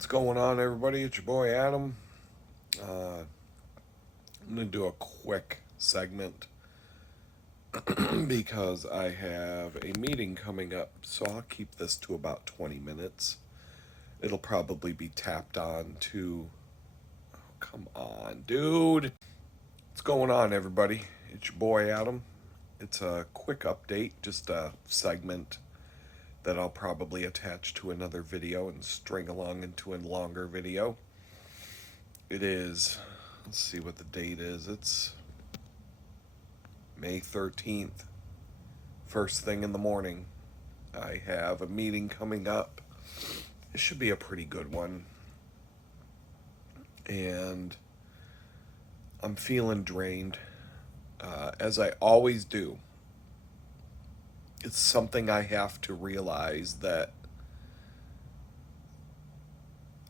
What's going on, everybody? It's your boy Adam. I'm going to do a quick segment because I have a meeting coming up, so I'll keep this to about 20 minutes. It'll probably be tapped on to. Oh, come on, dude. What's going on, everybody? It's your boy Adam. It's a quick update, just a segment that I'll probably attach to another video and string along into a longer video. It is, let's see what the date is. It's May 13th. First thing in the morning. I have a meeting coming up. It should be a pretty good one. And I'm feeling drained, as I always do. It's something I have to realize that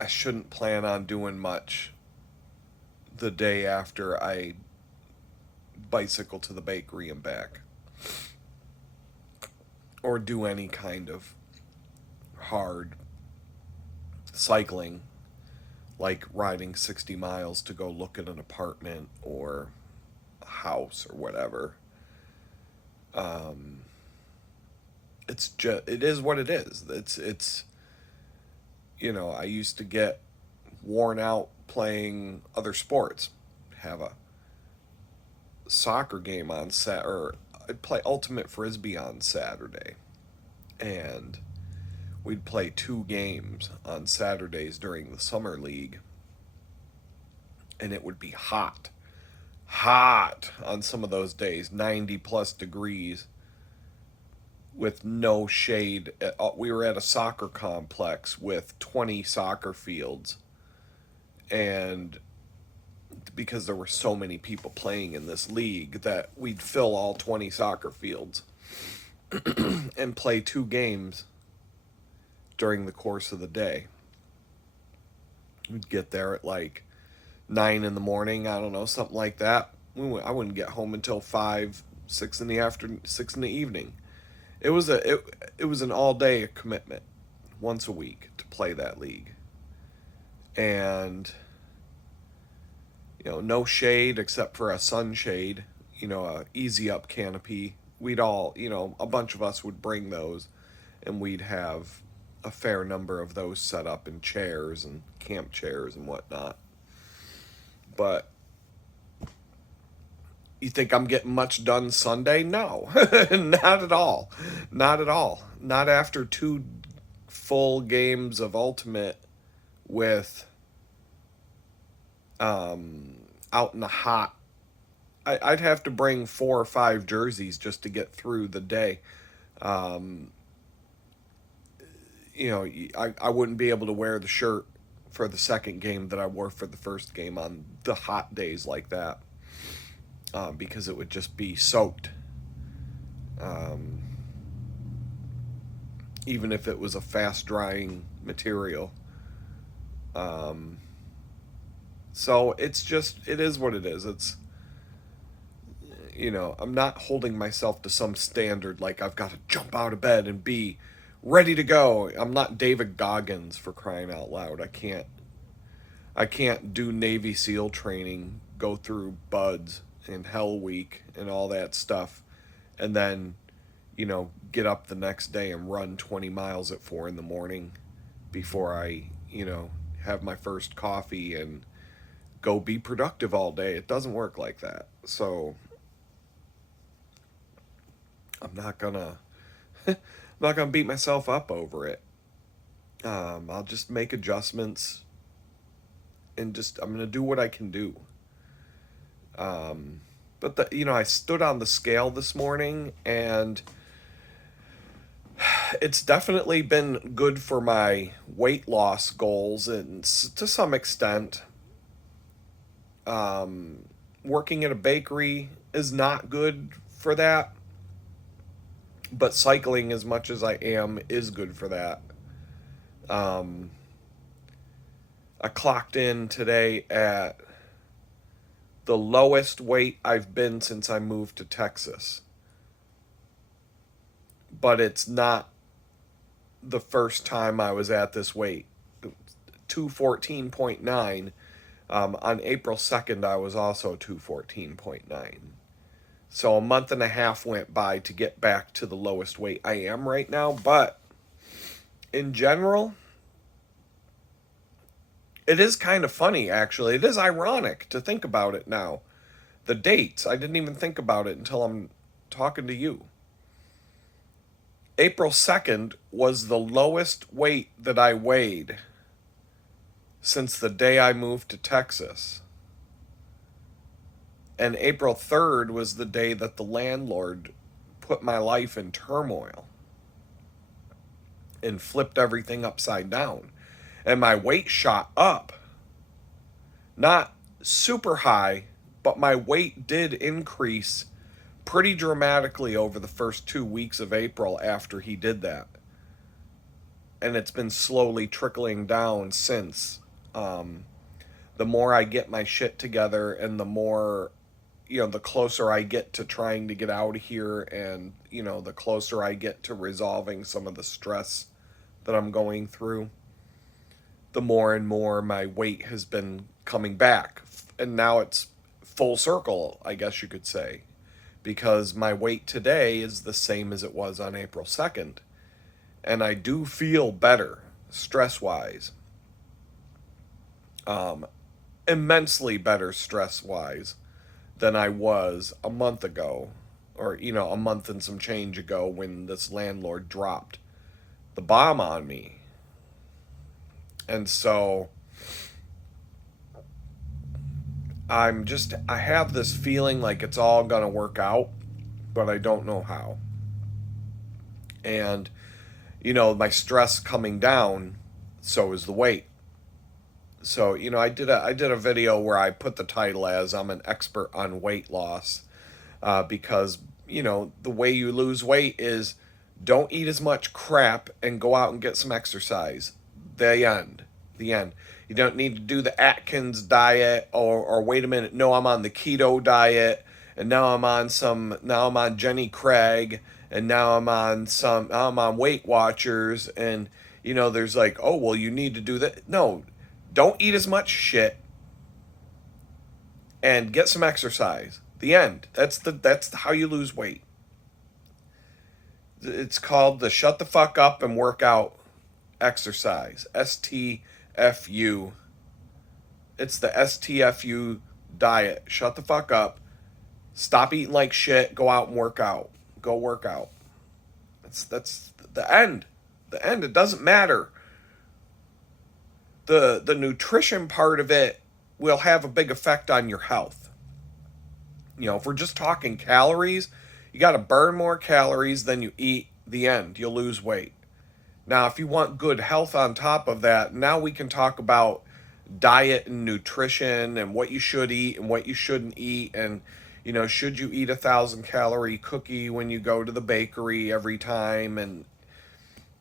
I shouldn't plan on doing much the day after I bicycle to the bakery and back, or do any kind of hard cycling, like riding 60 miles to go look at an apartment or a house or whatever. It is what it is. It's I used to get worn out playing other sports. Have a soccer game on or I'd play ultimate frisbee on Saturday, and we'd play 2 games on Saturdays during the summer league, and it would be hot on some of those days, 90 plus degrees, with no shade. We were at a soccer complex with 20 soccer fields, and because there were so many people playing in this league that we'd fill all 20 soccer fields and play 2 games during the course of the day. We'd get there at like 9 in the morning, I don't know, something like that. I wouldn't get home until 5, 6 in the afternoon, 6 in the evening. It was an all day commitment, once a week, to play that league. And no shade except for a sunshade, a easy up canopy. We'd all, a bunch of us would bring those, and we'd have a fair number of those set up in chairs and camp chairs and whatnot. But you think I'm getting much done Sunday? No, not at all. Not at all. Not after 2 full games of Ultimate with out in the hot. I'd have to bring 4 or 5 jerseys just to get through the day. I wouldn't be able to wear the shirt for the second game that I wore for the first game on the hot days like that, because it would just be soaked. Even if it was a fast drying material. So it is what it is. I'm not holding myself to some standard like I've got to jump out of bed and be ready to go. I'm not David Goggins, for crying out loud. I can't do Navy SEAL training, go through BUD/S and Hell Week and all that stuff, and then, get up the next day and run 20 miles at 4 in the morning before I, have my first coffee and go be productive all day. It doesn't work like that. So I'm not gonna beat myself up over it. I'll just make adjustments, and I'm gonna do what I can do. But I stood on the scale this morning, and it's definitely been good for my weight loss goals, and to some extent, working at a bakery is not good for that, but cycling as much as I am is good for that. I clocked in today at the lowest weight I've been since I moved to Texas. But it's not the first time I was at this weight. 214.9. On April 2nd, I was also 214.9. So a month and a half went by to get back to the lowest weight I am right now. But in general, it is kind of funny, actually. It is ironic to think about it now. The dates, I didn't even think about it until I'm talking to you. April 2nd was the lowest weight that I weighed since the day I moved to Texas. And April 3rd was the day that the landlord put my life in turmoil and flipped everything upside down. And my weight shot up. Not super high, but my weight did increase pretty dramatically over the first 2 weeks of April after he did that. And it's been slowly trickling down since. The more I get my shit together and the more, the closer I get to trying to get out of here and, the closer I get to resolving some of the stress that I'm going through, the more and more my weight has been coming back. And now it's full circle, I guess you could say, because my weight today is the same as it was on April 2nd. And I do feel better stress-wise. Immensely better stress-wise than I was a month ago, or, a month and some change ago when this landlord dropped the bomb on me. And so I have this feeling like it's all going to work out, but I don't know how. And, my stress coming down, so is the weight. So, I did a video where I put the title as I'm an expert on weight loss, because, the way you lose weight is don't eat as much crap and go out and get some exercise. The end. You don't need to do the Atkins diet or wait a minute, no, I'm on the keto diet and now I'm on Jenny Craig and now I'm on Weight Watchers and there's like, oh well, you need to do that. No, don't eat as much shit and get some exercise. The end. That's how you lose weight. It's called the shut the fuck up and work out exercise. STFU. It's the STFU diet. Shut the fuck up. Stop eating like shit. Go out and work out. Go work out. That's the end. The end. It doesn't matter. The nutrition part of it will have a big effect on your health. If we're just talking calories, you got to burn more calories than you eat. The end. You'll lose weight. Now, if you want good health on top of that, now we can talk about diet and nutrition and what you should eat and what you shouldn't eat. And, should you eat 1,000-calorie cookie when you go to the bakery every time? And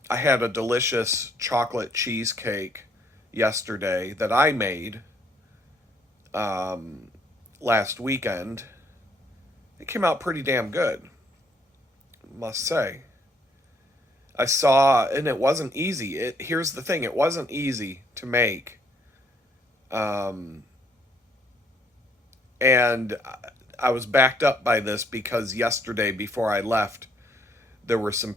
I had a delicious chocolate cheesecake yesterday that I made last weekend. It came out pretty damn good, must say. I saw, and it wasn't easy. Here's the thing, it wasn't easy to make. And I was backed up by this because yesterday before I left, there were two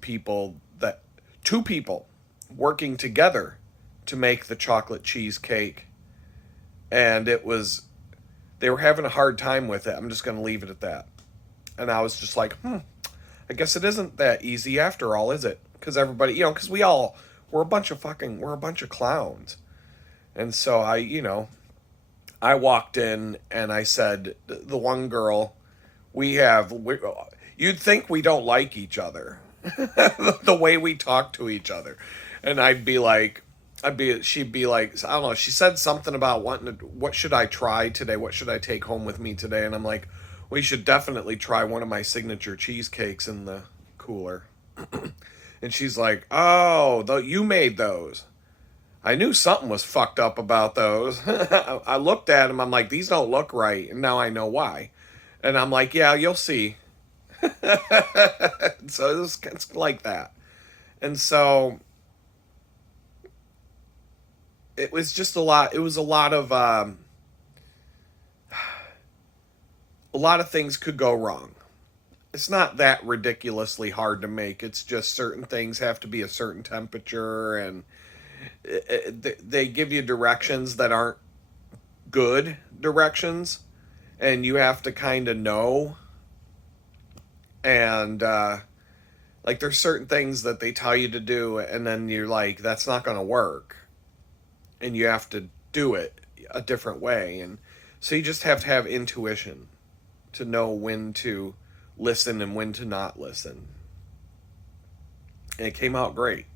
people working together to make the chocolate cheesecake. And they were having a hard time with it. I'm just going to leave it at that. And I was just like, I guess it isn't that easy after all, is it? Because everybody, because we're a bunch of clowns. And so I walked in and I said, the one girl, you'd think we don't like each other, the way we talk to each other. And she'd be like, I don't know, she said something about what should I try today? What should I take home with me today? And I'm like, we should definitely try one of my signature cheesecakes in the cooler. And she's like, oh, you made those. I knew something was fucked up about those. I looked at them. I'm like, these don't look right. And now I know why. And I'm like, yeah, you'll see. So it's like that. And so it was just a lot. It was a lot of things could go wrong. It's not that ridiculously hard to make. It's just certain things have to be a certain temperature, and they give you directions that aren't good directions, and you have to kind of know. And like, there's certain things that they tell you to do, and then you're like, that's not going to work, and you have to do it a different way. And so you just have to have intuition to know when to listen and when to not listen. And it came out great.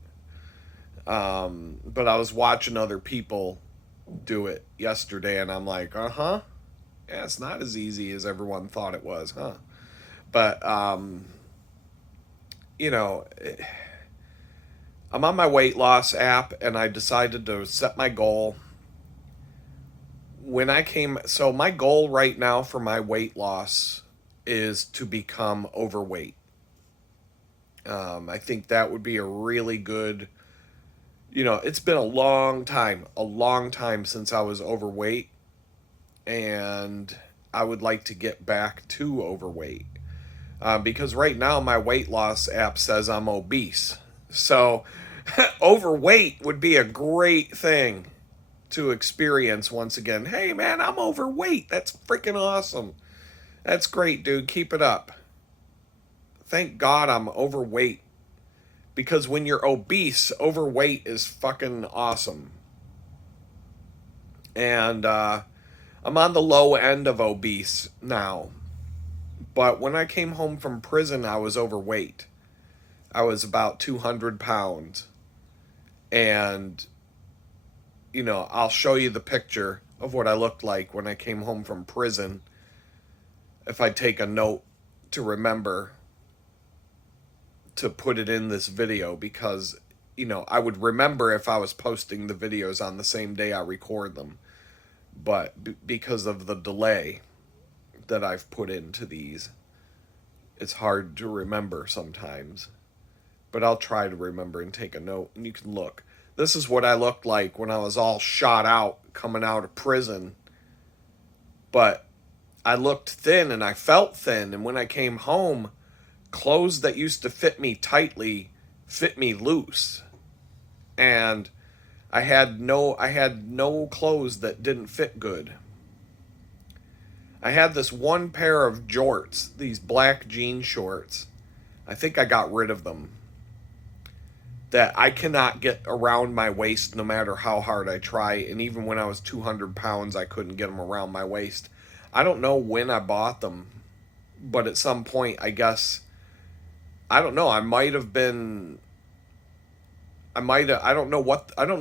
But I was watching other people do it yesterday, and I'm like, yeah, it's not as easy as everyone thought it was, huh? But you know, I'm on my weight loss app, and I decided to set my goal. So my goal right now for my weight loss is to become overweight. I think that would be a really good, it's been a long time since I was overweight, and I would like to get back to overweight. Because right now my weight loss app says I'm obese. So overweight would be a great thing to experience once again. Hey man, I'm overweight. That's freaking awesome. That's great, dude. Keep it up. Thank God I'm overweight. Because when you're obese, overweight is fucking awesome. And I'm on the low end of obese now. But when I came home from prison, I was overweight. I was about 200 pounds. And, I'll show you the picture of what I looked like when I came home from prison. If I take a note to remember to put it in this video, because, I would remember if I was posting the videos on the same day I record them. But because of the delay that I've put into these, it's hard to remember sometimes. But I'll try to remember and take a note, and you can look. This is what I looked like when I was all shot out coming out of prison. But I looked thin and I felt thin, and when I came home, clothes that used to fit me tightly fit me loose. And I had no clothes that didn't fit good. I had this one pair of jorts, these black jean shorts. I think I got rid of them. That I cannot get around my waist no matter how hard I try. And even when I was 200 pounds, I couldn't get them around my waist. I don't know when I bought them, but at some point, I guess, I don't know, I don't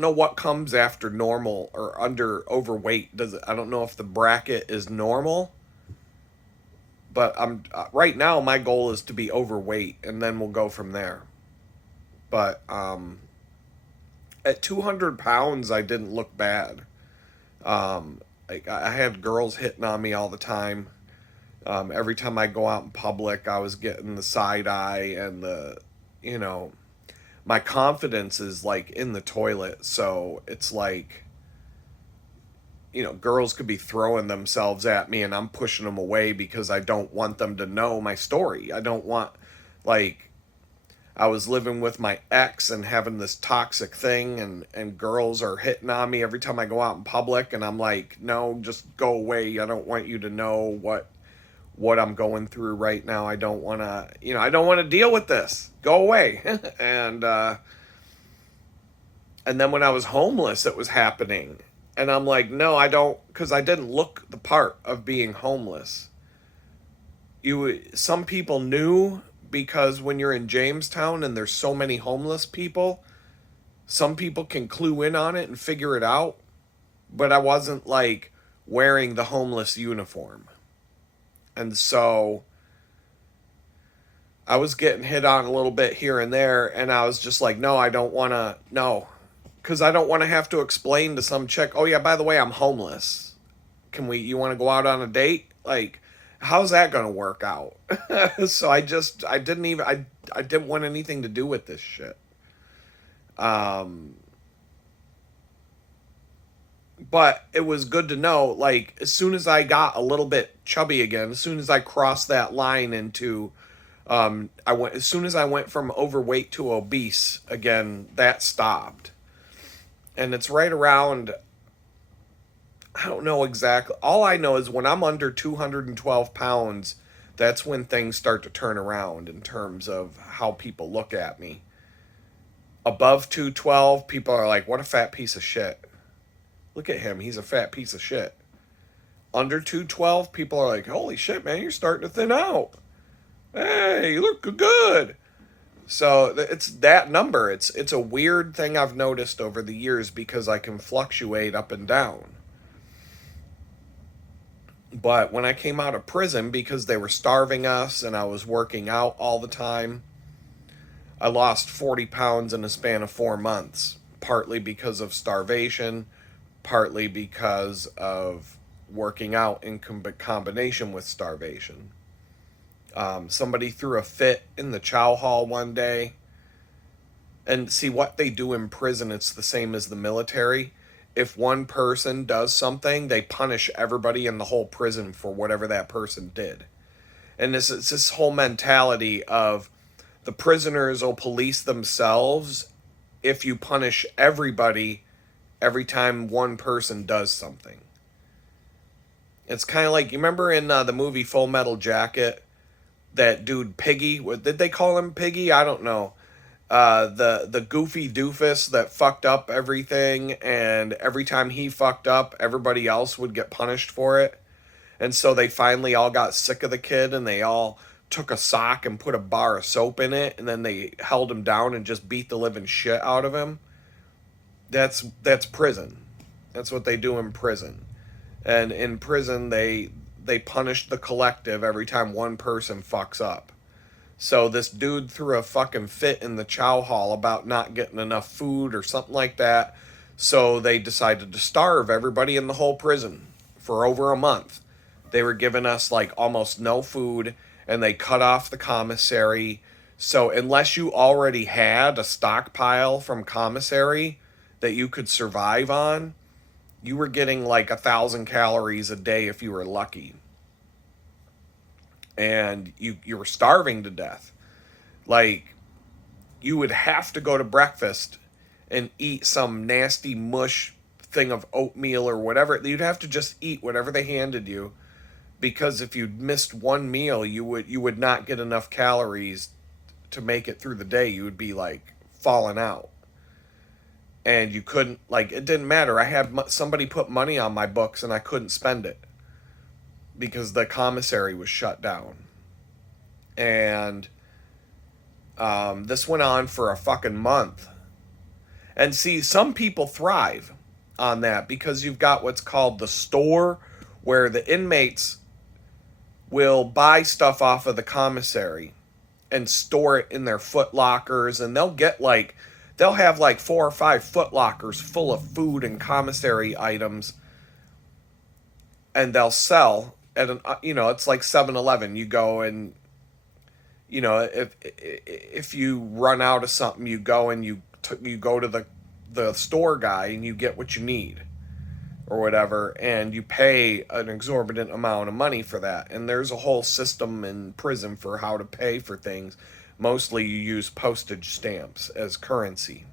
know what comes after normal or under overweight. I don't know if the bracket is normal, but right now my goal is to be overweight, and then we'll go from there. But at 200 pounds, I didn't look bad. I had girls hitting on me all the time. Every time I go out in public, I was getting the side eye, and my confidence is like in the toilet. So it's like, girls could be throwing themselves at me, and I'm pushing them away because I don't want them to know my story. I don't want, like, I was living with my ex and having this toxic thing, and girls are hitting on me every time I go out in public, and I'm like, no, just go away. I don't want you to know what I'm going through right now. I don't want to, I don't want to deal with this. Go away. And then when I was homeless, it was happening. And I'm like, no, I don't, because I didn't look the part of being homeless. Some people knew, because when you're in Jamestown and there's so many homeless people, some people can clue in on it and figure it out. But I wasn't like wearing the homeless uniform. And so I was getting hit on a little bit here and there, and I was just like, no, I don't want to, no. Because I don't want to have to explain to some chick, oh yeah, by the way, I'm homeless. You want to go out on a date? Like, how's that going to work out? So I didn't want anything to do with this shit. But it was good to know, like, as soon as I got a little bit chubby again, as soon as I crossed that line into, as soon as I went from overweight to obese again, that stopped. And it's right around, I don't know exactly. All I know is when I'm under 212 pounds, that's when things start to turn around in terms of how people look at me. Above 212, people are like, what a fat piece of shit. Look at him, he's a fat piece of shit. Under 212, people are like, holy shit, man, you're starting to thin out. Hey, you look good. So it's that number. It's a weird thing I've noticed over the years because I can fluctuate up and down. But when I came out of prison, because they were starving us and I was working out all the time, I lost 40 pounds in a span of 4 months, partly because of starvation, partly because of working out in combination with starvation. Somebody threw a fit in the chow hall one day. And see, what they do in prison, it's the same as the military. If one person does something, they punish everybody in the whole prison for whatever that person did. And it's this whole mentality of the prisoners will police themselves if you punish everybody every time one person does something. It's kind of like, you remember in the movie Full Metal Jacket, that dude Piggy, what did they call him, Piggy? I don't know. The goofy doofus that fucked up everything, and every time he fucked up, everybody else would get punished for it. And so they finally all got sick of the kid, and they all took a sock and put a bar of soap in it, and then they held him down and just beat the living shit out of him. That's prison. That's what they do in prison. And in prison, they punish the collective every time one person fucks up. So this dude threw a fucking fit in the chow hall about not getting enough food or something like that. So they decided to starve everybody in the whole prison for over a month. They were giving us like almost no food, and they cut off the commissary. So unless you already had a stockpile from commissary that you could survive on, you were getting like 1,000 calories a day if you were lucky. And you were starving to death. Like, you would have to go to breakfast and eat some nasty mush thing of oatmeal or whatever. You'd have to just eat whatever they handed you, because if you missed one meal, you would not get enough calories to make it through the day. You would be like falling out. And you couldn't, like, it didn't matter. I had somebody put money on my books and I couldn't spend it because the commissary was shut down. And this went on for a fucking month. And see, some people thrive on that because you've got what's called the store, where the inmates will buy stuff off of the commissary and store it in their foot lockers, and they'll have like 4 or 5 foot lockers full of food and commissary items, and they'll sell at an, it's like 7-Eleven. You go and, if you run out of something, you go and you go to the store guy and you get what you need or whatever, and you pay an exorbitant amount of money for that. And there's a whole system in prison for how to pay for things. Mostly you use postage stamps as currency.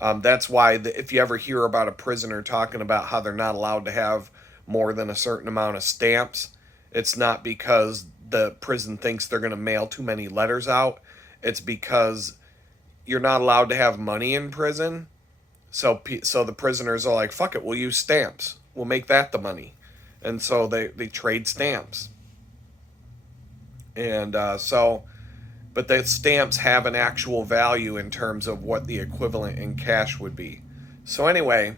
That's why if you ever hear about a prisoner talking about how they're not allowed to have more than a certain amount of stamps, it's not because the prison thinks they're going to mail too many letters out. It's because you're not allowed to have money in prison. So the prisoners are like, fuck it, we'll use stamps. We'll make that the money. And so they trade stamps. And but the stamps have an actual value in terms of what the equivalent in cash would be. So anyway,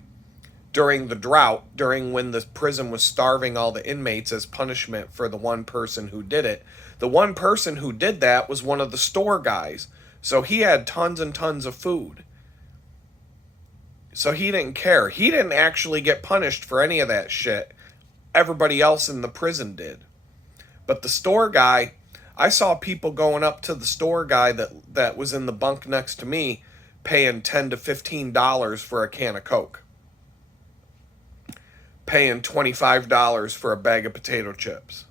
during the drought, during when the prison was starving all the inmates as punishment for the one person who did it, the one person who did that was one of the store guys. So he had tons and tons of food. So he didn't care. He didn't actually get punished for any of that shit. Everybody else in the prison did. But the store guy, I saw people going up to the store guy that was in the bunk next to me, paying $10 to $15 for a can of Coke. paying $25 for a bag of potato chips.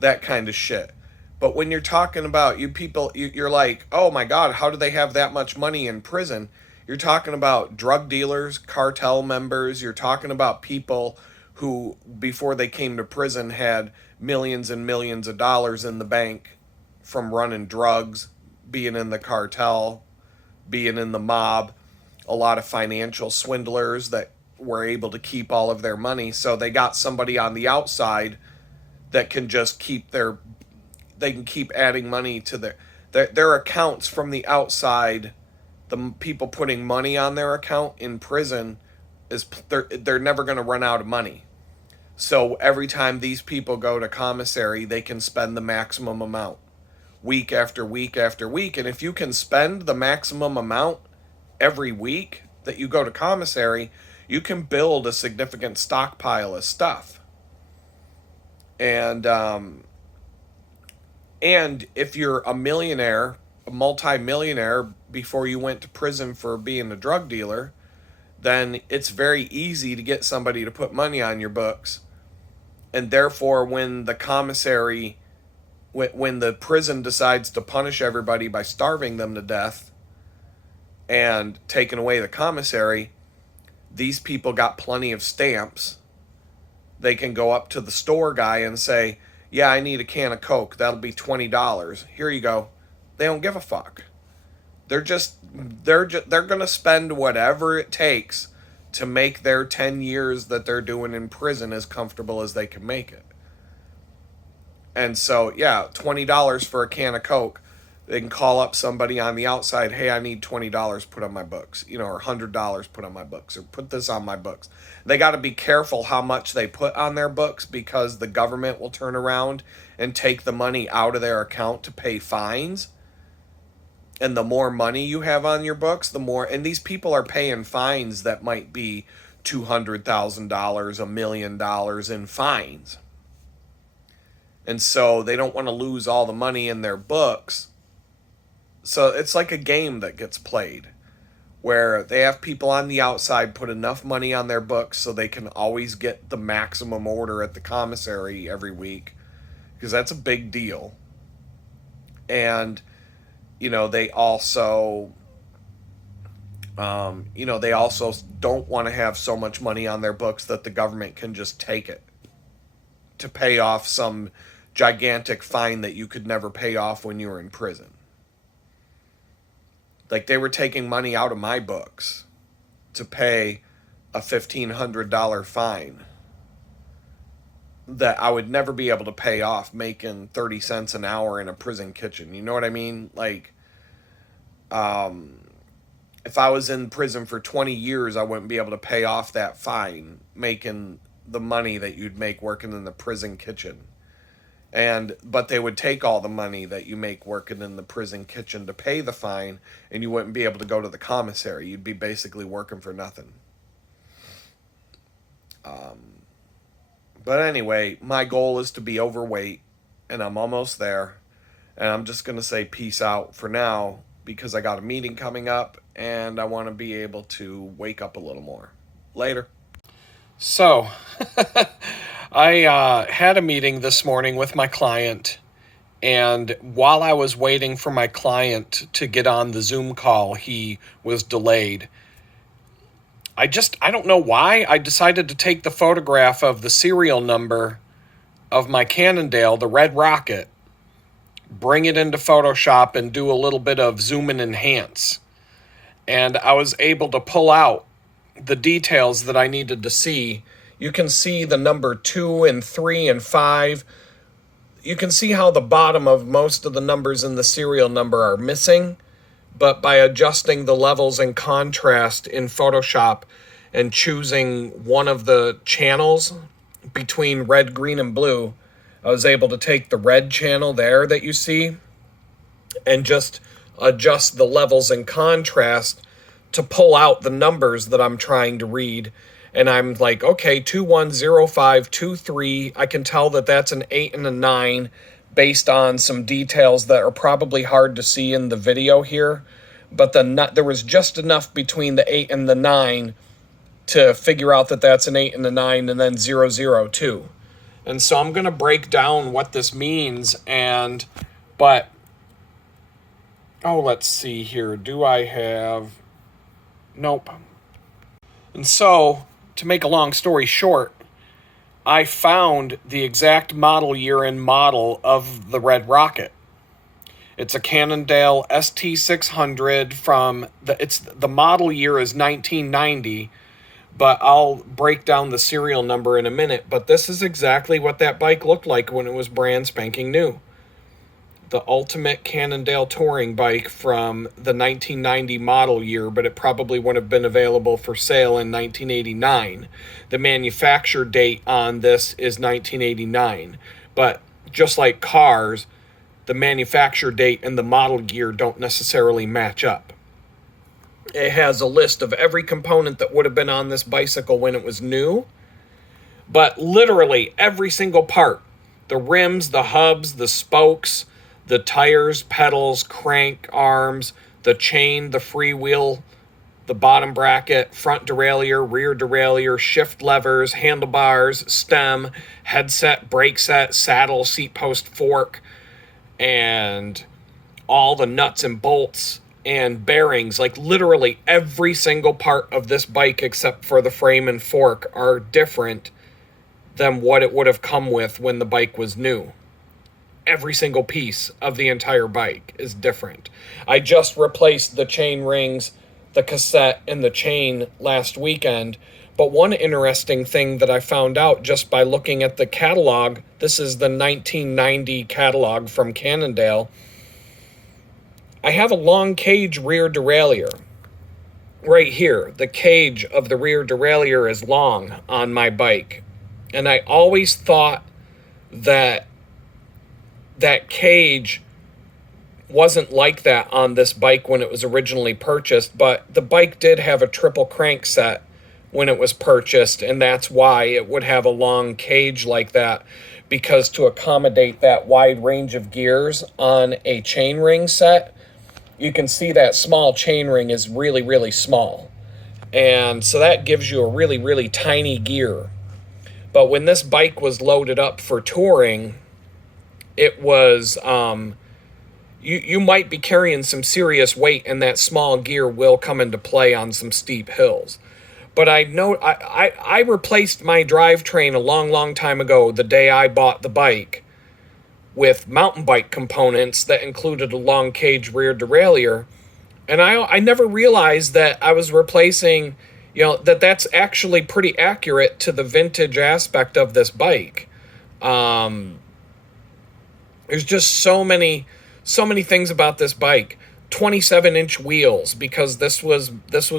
That kind of shit. But when you're talking about you people, you're like, oh my God, how do they have that much money in prison? You're talking about drug dealers, cartel members. You're talking about people who, before they came to prison, had millions and millions of dollars in the bank from running drugs, being in the cartel, being in the mob. A lot of financial swindlers that were able to keep all of their money. So they got somebody on the outside that can just they can keep adding money to their accounts from the outside. The people putting money on their account in prison they're never going to run out of money. So every time these people go to commissary, they can spend the maximum amount week after week after week. And if you can spend the maximum amount every week that you go to commissary, you can build a significant stockpile of stuff. And if you're a millionaire, a multi-millionaire before you went to prison for being a drug dealer, then it's very easy to get somebody to put money on your books. And therefore, when the commissary, when the prison decides to punish everybody by starving them to death and taking away the commissary, these people got plenty of stamps. They can go up to the store guy and say, yeah, I need a can of Coke. That'll be $20. Here you go. They don't give a fuck. They're going to spend whatever it takes to make their 10 years that they're doing in prison as comfortable as they can make it. And so, yeah, $20 for a can of Coke. They can call up somebody on the outside, hey, I need $20 put on my books, or $100 put on my books, or put this on my books. They got to be careful how much they put on their books, because the government will turn around and take the money out of their account to pay fines. And the more money you have on your books, the more, and these people are paying fines that might be $200,000, $1 million in fines. And so they don't want to lose all the money in their books. So it's like a game that gets played where they have people on the outside put enough money on their books so they can always get the maximum order at the commissary every week, because that's a big deal. And they also don't want to have so much money on their books that the government can just take it to pay off some gigantic fine that you could never pay off when you were in prison. Like, they were taking money out of my books to pay a $1,500 fine that I would never be able to pay off making 30 cents an hour in a prison kitchen. You know what I mean? Like, if I was in prison for 20 years, I wouldn't be able to pay off that fine making the money that you'd make working in the prison kitchen. But they would take all the money that you make working in the prison kitchen to pay the fine, and you wouldn't be able to go to the commissary. You'd be basically working for nothing. But anyway, my goal is to be overweight, and I'm almost there. And I'm just going to say peace out for now, because I got a meeting coming up, and I want to be able to wake up a little more. Later. So, I had a meeting this morning with my client, and while I was waiting for my client to get on the Zoom call, he was delayed. I don't know why, I decided to take the photograph of the serial number of my Cannondale, the Red Rocket, bring it into Photoshop and do a little bit of zoom and enhance. And I was able to pull out the details that I needed to see. You can see the number 2 and 3 and 5. You can see how the bottom of most of the numbers in the serial number are missing, but by adjusting the levels and contrast in Photoshop and choosing one of the channels between red, green, and blue, I was able to take the red channel there that you see and just adjust the levels and contrast to pull out the numbers that I'm trying to read. And I'm like, okay, 210523. I can tell that that's an 8 and a 9 based on some details that are probably hard to see in the video here. But there was just enough between the 8 and the 9 to figure out that that's an 8 and a 9 and then 002. And so I'm going to break down what this means. Let's see here. Do I have... Nope. And so, to make a long story short, I found the exact model year and model of the Red Rocket. It's a Cannondale ST600 the model year is 1990, but I'll break down the serial number in a minute. But this is exactly what that bike looked like when it was brand spanking new. The ultimate Cannondale touring bike from the 1990 model year, but it probably would have been available for sale in 1989. The manufacture date on this is 1989. But just like cars, the manufacture date and the model year don't necessarily match up. It has a list of every component that would have been on this bicycle when it was new, but literally every single part, the rims, the hubs, the spokes, the tires, pedals, crank arms, the chain, the freewheel, the bottom bracket, front derailleur, rear derailleur, shift levers, handlebars, stem, headset, brake set, saddle, seat post, fork, and all the nuts and bolts and bearings. Like literally every single part of this bike except for the frame and fork are different than what it would have come with when the bike was new. Every single piece of the entire bike is different. I just replaced the chain rings, the cassette, and the chain last weekend. But one interesting thing that I found out just by looking at the catalog, this is the 1990 catalog from Cannondale. I have a long cage rear derailleur. Right here, the cage of the rear derailleur is long on my bike. And I always thought that cage wasn't like that on this bike when it was originally purchased, but the bike did have a triple crank set when it was purchased, and that's why it would have a long cage like that, because to accommodate that wide range of gears on a chainring set, you can see that small chainring is really, really small. And so that gives you a really, really tiny gear. But when this bike was loaded up for touring, it was, you might be carrying some serious weight, and that small gear will come into play on some steep hills. But I replaced my drivetrain a long, long time ago, the day I bought the bike, with mountain bike components that included a long cage rear derailleur. And I never realized that I was replacing, that's actually pretty accurate to the vintage aspect of this bike. There's just so many things about this bike. 27-inch wheels, because this was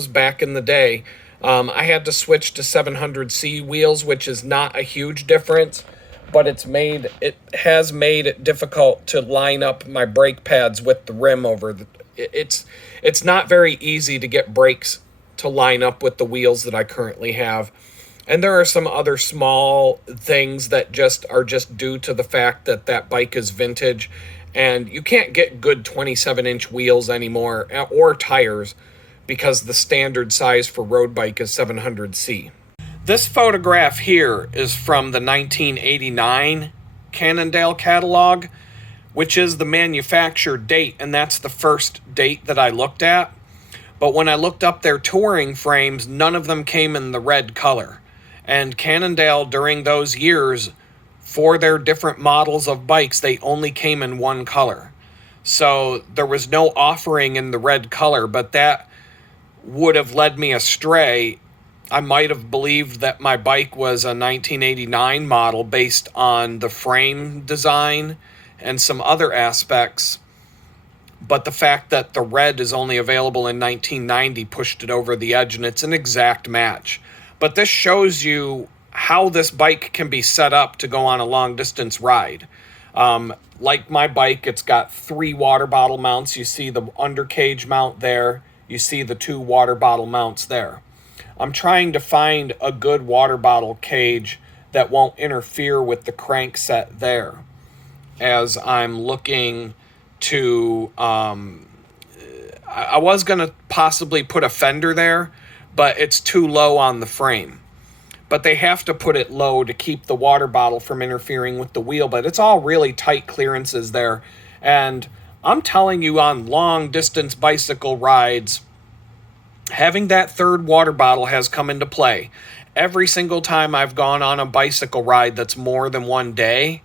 back in the day. I had to switch to 700C wheels, which is not a huge difference, but it has made it difficult to line up my brake pads with the rim it's not very easy to get brakes to line up with the wheels that I currently have. And there are some other small things that are just due to the fact that bike is vintage, and you can't get good 27-inch wheels anymore, or tires, because the standard size for road bike is 700C. This photograph here is from the 1989 Cannondale catalog, which is the manufacture date, and that's the first date that I looked at. But when I looked up their touring frames, none of them came in the red color. And Cannondale, during those years, for their different models of bikes, they only came in one color. So there was no offering in the red color, but that would have led me astray. I might have believed that my bike was a 1989 model based on the frame design and some other aspects. But the fact that the red is only available in 1990 pushed it over the edge, and it's an exact match. But this shows you how this bike can be set up to go on a long distance ride. Like my bike, it's got 3 water bottle mounts. You see the undercage mount there. You see the 2 water bottle mounts there. I'm trying to find a good water bottle cage that won't interfere with the crank set there, as I'm looking to, I was going to possibly put a fender there, but it's too low on the frame. But they have to put it low to keep the water bottle from interfering with the wheel. But it's all really tight clearances there. And I'm telling you, on long distance bicycle rides, having that third water bottle has come into play. Every single time I've gone on a bicycle ride that's more than one day,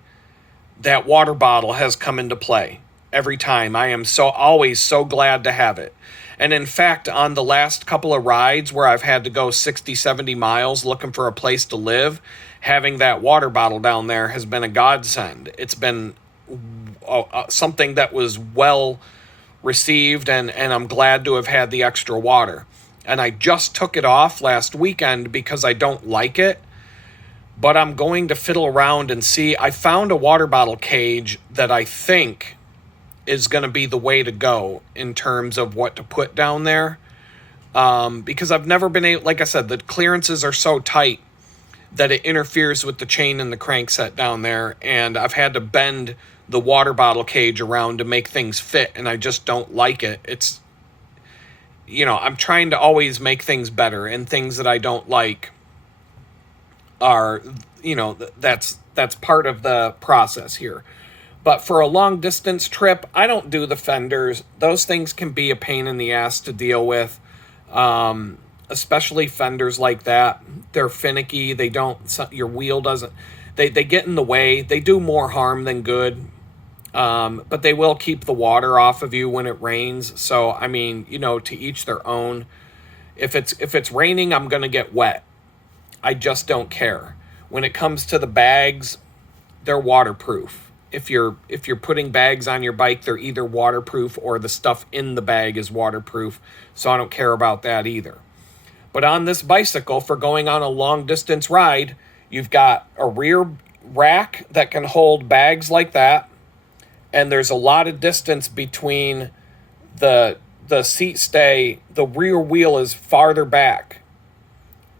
that water bottle has come into play. Every time. I am always so glad to have it. And in fact, on the last couple of rides where I've had to go 60, 70 miles looking for a place to live, having that water bottle down there has been a godsend. It's been something that was well received, and I'm glad to have had the extra water. And I just took it off last weekend because I don't like it, but I'm going to fiddle around and see. I found a water bottle cage that I think is going to be the way to go in terms of what to put down there. Because I've never been able, like I said, the clearances are so tight that it interferes with the chain and the crankset down there. And I've had to bend the water bottle cage around to make things fit. And I just don't like it. It's, I'm trying to always make things better, and things that I don't like are, that's part of the process here. But for a long distance trip, I don't do the fenders. Those things can be a pain in the ass to deal with, especially fenders like that. They're finicky. Your wheel doesn't, they get in the way. They do more harm than good, but they will keep the water off of you when it rains. So, to each their own. If it's raining, I'm going to get wet. I just don't care. When it comes to the bags, they're waterproof. If you're putting bags on your bike, they're either waterproof or the stuff in the bag is waterproof. So I don't care about that either. But on this bicycle, for going on a long distance ride, you've got a rear rack that can hold bags like that. And there's a lot of distance between the seat stay. The rear wheel is farther back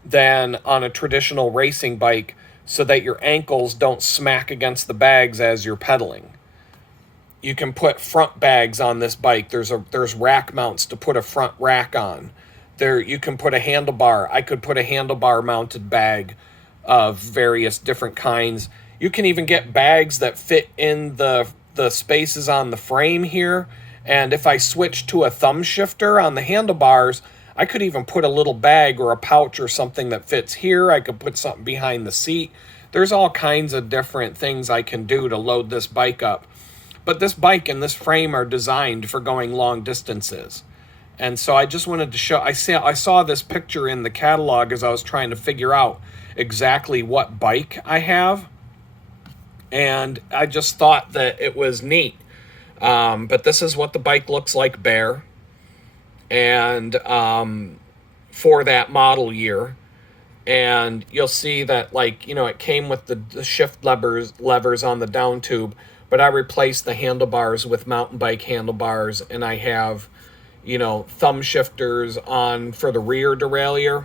than on a traditional racing bike, so that your ankles don't smack against the bags as you're pedaling. You can put front bags on this bike. There's rack mounts to put a front rack on. There you can put a handlebar. I could put a handlebar mounted bag of various different kinds. You can even get bags that fit in the spaces on the frame here. And if I switch to a thumb shifter on the handlebars, I could even put a little bag or a pouch or something that fits here. I could put something behind the seat. There's all kinds of different things I can do to load this bike up. But this bike and this frame are designed for going long distances. And so I just wanted to show, I saw this picture in the catalog as I was trying to figure out exactly what bike I have. And I just thought that it was neat. But this is what the bike looks like bare. And for that model year. And you'll see that, it came with the shift levers on the down tube, but I replaced the handlebars with mountain bike handlebars, and I have, thumb shifters on for the rear derailleur,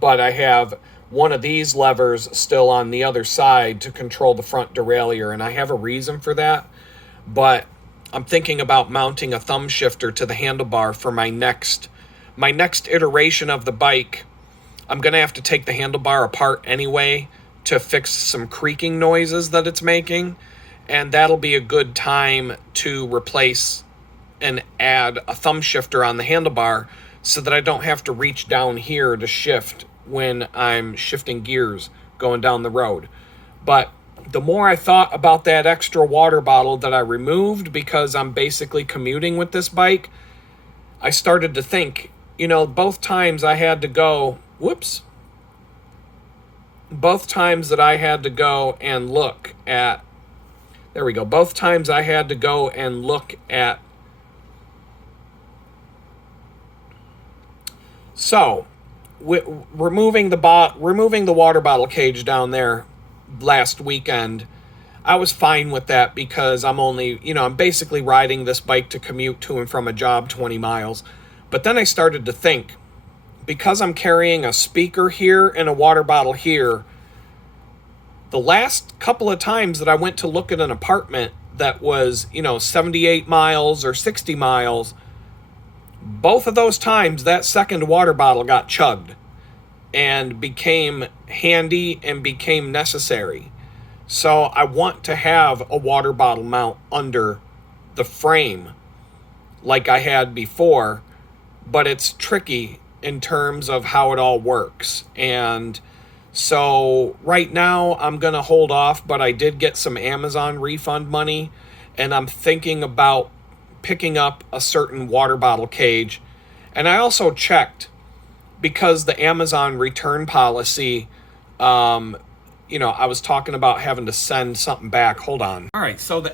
but I have one of these levers still on the other side to control the front derailleur, and I have a reason for that, but I'm thinking about mounting a thumb shifter to the handlebar for my next iteration of the bike. I'm going to have to take the handlebar apart anyway to fix some creaking noises that it's making, and that'll be a good time to replace and add a thumb shifter on the handlebar so that I don't have to reach down here to shift when I'm shifting gears going down the road. But the more I thought about that extra water bottle that I removed because I'm basically commuting with this bike, I started to think, both times I had to go, both times that I had to go and look at, both times I had to go and look at, so removing the water bottle cage down there last weekend, I was fine with that because I'm basically riding this bike to commute to and from a job 20 miles. But then I started to think, because I'm carrying a speaker here and a water bottle here, the last couple of times that I went to look at an apartment that was, 78 miles or 60 miles, Both of those times, that second water bottle got chugged and became handy and became necessary. So I want to have a water bottle mount under the frame like I had before, but it's tricky in terms of how it all works. And so right now I'm going to hold off, but I did get some Amazon refund money, and I'm thinking about picking up a certain water bottle cage. And I also checked, because the Amazon return policy, I was talking about having to send something back. Hold on. All right, so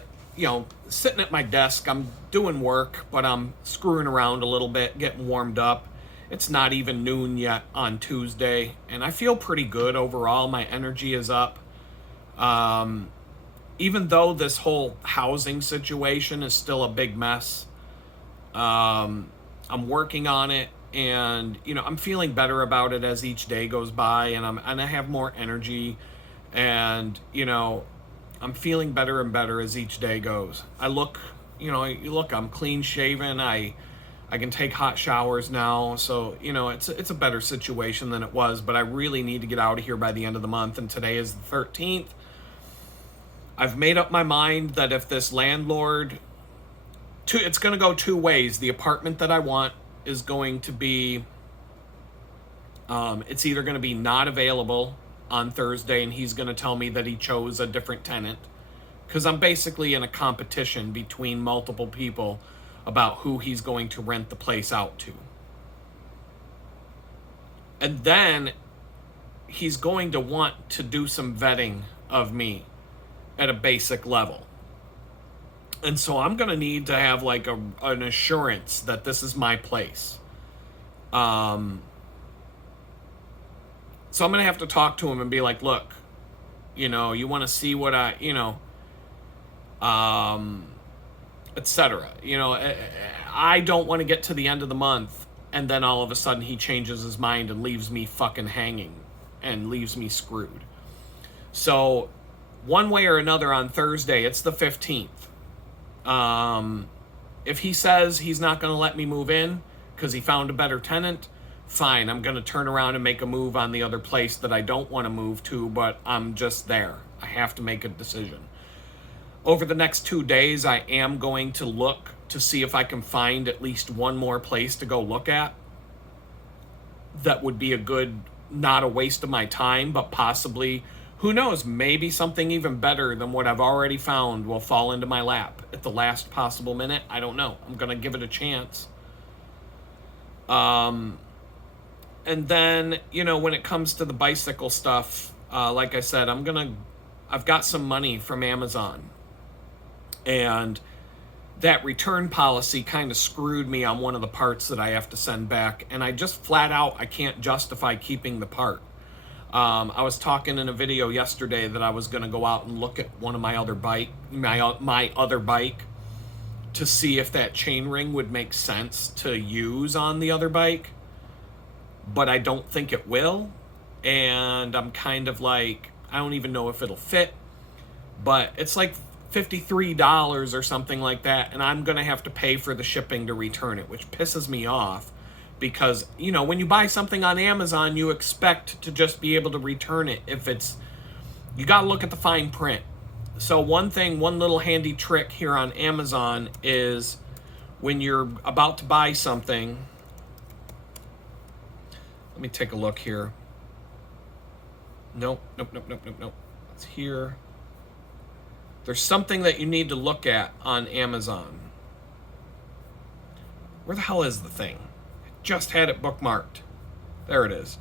sitting at my desk, I'm doing work, but I'm screwing around a little bit, getting warmed up. It's not even noon yet on Tuesday, and I feel pretty good overall. My energy is up. Even though this whole housing situation is still a big mess, I'm working on it, and I'm feeling better about it as each day goes by, and I have more energy, and I'm feeling better and better as each day goes. I'm clean shaven. I can take hot showers now, so it's a better situation than it was. But I really need to get out of here by the end of the month, and today is the 13th. I've made up my mind that if this landlord, it's going to go two ways. The apartment that I want is going to be, it's either going to be not available on Thursday, and he's going to tell me that he chose a different tenant, because I'm basically in a competition between multiple people about who he's going to rent the place out to. And then he's going to want to do some vetting of me at a basic level. And so I'm going to need to have like an assurance that this is my place. So I'm going to have to talk to him and be like, look, you want to see what etc. I don't want to get to the end of the month and then all of a sudden he changes his mind and leaves me fucking hanging and leaves me screwed. So one way or another on Thursday, it's the 15th. If he says he's not going to let me move in because he found a better tenant, fine, I'm going to turn around and make a move on the other place that I don't want to move to, but I'm just there. I have to make a decision. Over the next 2 days, I am going to look to see if I can find at least one more place to go look at that would be not a waste of my time, but possibly, who knows, maybe something even better than what I've already found will fall into my lap at the last possible minute. I don't know. I'm going to give it a chance. And then, when it comes to the bicycle stuff, like I said, I've got some money from Amazon. And that return policy kind of screwed me on one of the parts that I have to send back. And I just flat out, I can't justify keeping the part. I was talking in a video yesterday that I was going to go out and look at one of my other bike to see if that chainring would make sense to use on the other bike. But I don't think it will. And I'm kind of like, I don't even know if it'll fit. But it's like $53 or something like that, and I'm going to have to pay for the shipping to return it, which pisses me off because, when you buy something on Amazon, you expect to just be able to return it you got to look at the fine print. So one little handy trick here on Amazon is when you're about to buy something, let me take a look here. Nope. It's here. There's something that you need to look at on Amazon. Where the hell is the thing? I just had it bookmarked. There it is.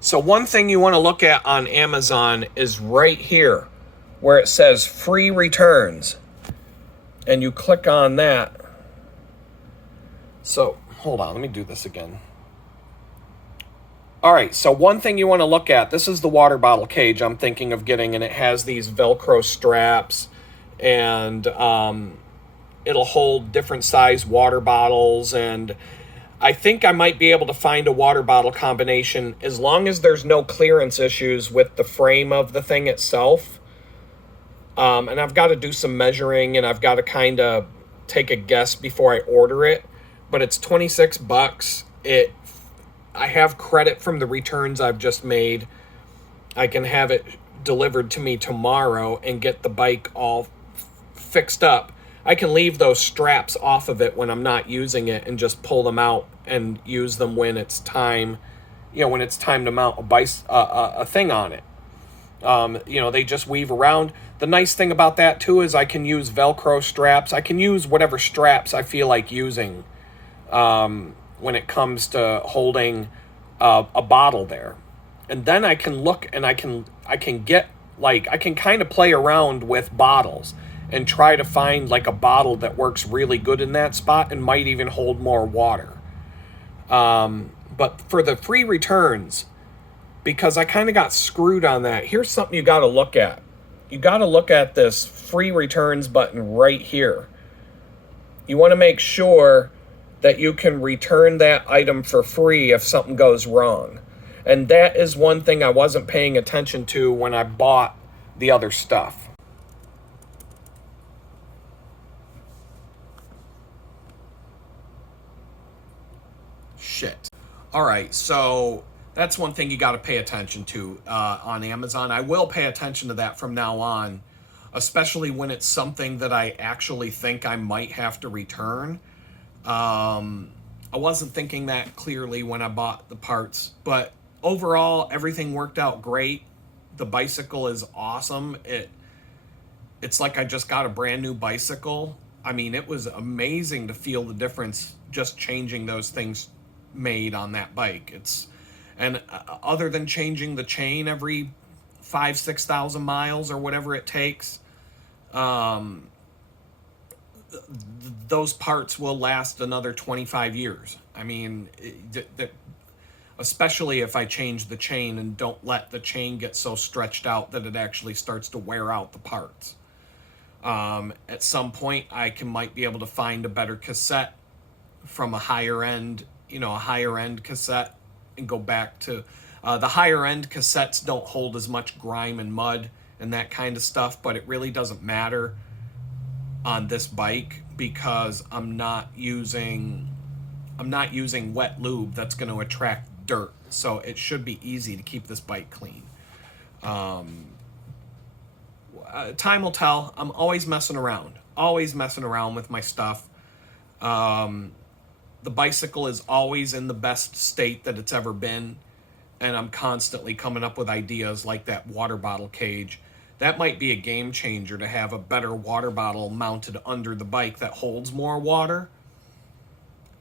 So one thing you want to look at on Amazon is right here where it says free returns. And you click on that. So, hold on, let me do this again. All right, so one thing you want to look at, this is the water bottle cage I'm thinking of getting, and it has these Velcro straps, and it'll hold different size water bottles, and I think I might be able to find a water bottle combination as long as there's no clearance issues with the frame of the thing itself. And I've got to do some measuring, and I've got to kind of take a guess before I order it. But it's $26. I have credit from the returns I've just made. I can have it delivered to me tomorrow and get the bike all fixed up. I can leave those straps off of it when I'm not using it and just pull them out and use them when it's time, when it's time to mount a thing on it. They just weave around. The nice thing about that too is I can use Velcro straps. I can use whatever straps I feel like using when it comes to holding a bottle there. And then I can look and I can kind of play around with bottles and try to find like a bottle that works really good in that spot and might even hold more water. But for the free returns, because I kind of got screwed on that, here's something you got to look at. You got to look at this free returns button right here. You want to make sure that you can return that item for free if something goes wrong. And that is one thing I wasn't paying attention to when I bought the other stuff. Shit. All right, so that's one thing you got to pay attention to on Amazon. I will pay attention to that from now on, especially when it's something that I actually think I might have to return. I wasn't thinking that clearly when I bought the parts, but overall, everything worked out great. The bicycle is awesome. It's like I just got a brand new bicycle. I mean, it was amazing to feel the difference just changing those things made on that bike. Other than changing the chain every 5,000-6,000 miles or whatever it takes, those parts will last another 25 years. I mean, especially if I change the chain and don't let the chain get so stretched out that it actually starts to wear out the parts. At some point, I might be able to find a better cassette from a higher end cassette and go back to the higher end cassettes don't hold as much grime and mud and that kind of stuff, but it really doesn't matter on this bike because I'm not using wet lube that's going to attract dirt, so it should be easy to keep this bike clean. Time will tell. I'm always messing around with my stuff. The bicycle is always in the best state that it's ever been, and I'm constantly coming up with ideas like that water bottle cage. That might be a game changer, to have a better water bottle mounted under the bike that holds more water.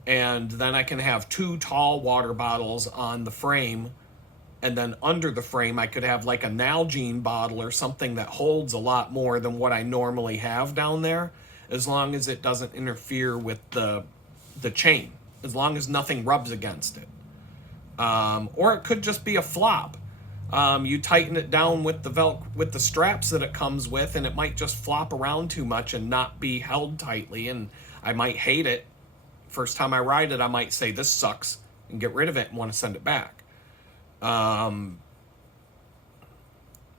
And then I can have 2 tall water bottles on the frame, and then under the frame I could have like a Nalgene bottle or something that holds a lot more than what I normally have down there, as long as it doesn't interfere with the chain, as long as nothing rubs against it. Or it could just be a flop. You tighten it down with the straps that it comes with, and it might just flop around too much and not be held tightly, and I might hate it. First time I ride it, I might say this sucks and get rid of it and want to send it back.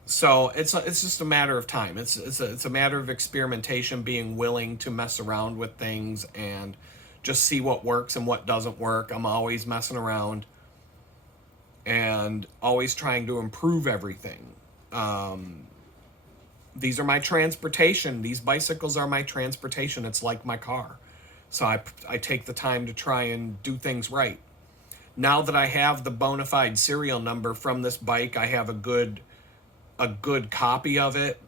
So it's just a matter of time. It's a matter of experimentation, being willing to mess around with things and just see what works and what doesn't work. I'm always messing around and always trying to improve everything. These are my transportation. These bicycles are my transportation. It's like my car. So I take the time to try and do things right. Now that I have the bona fide serial number from this bike, I have a good copy of it.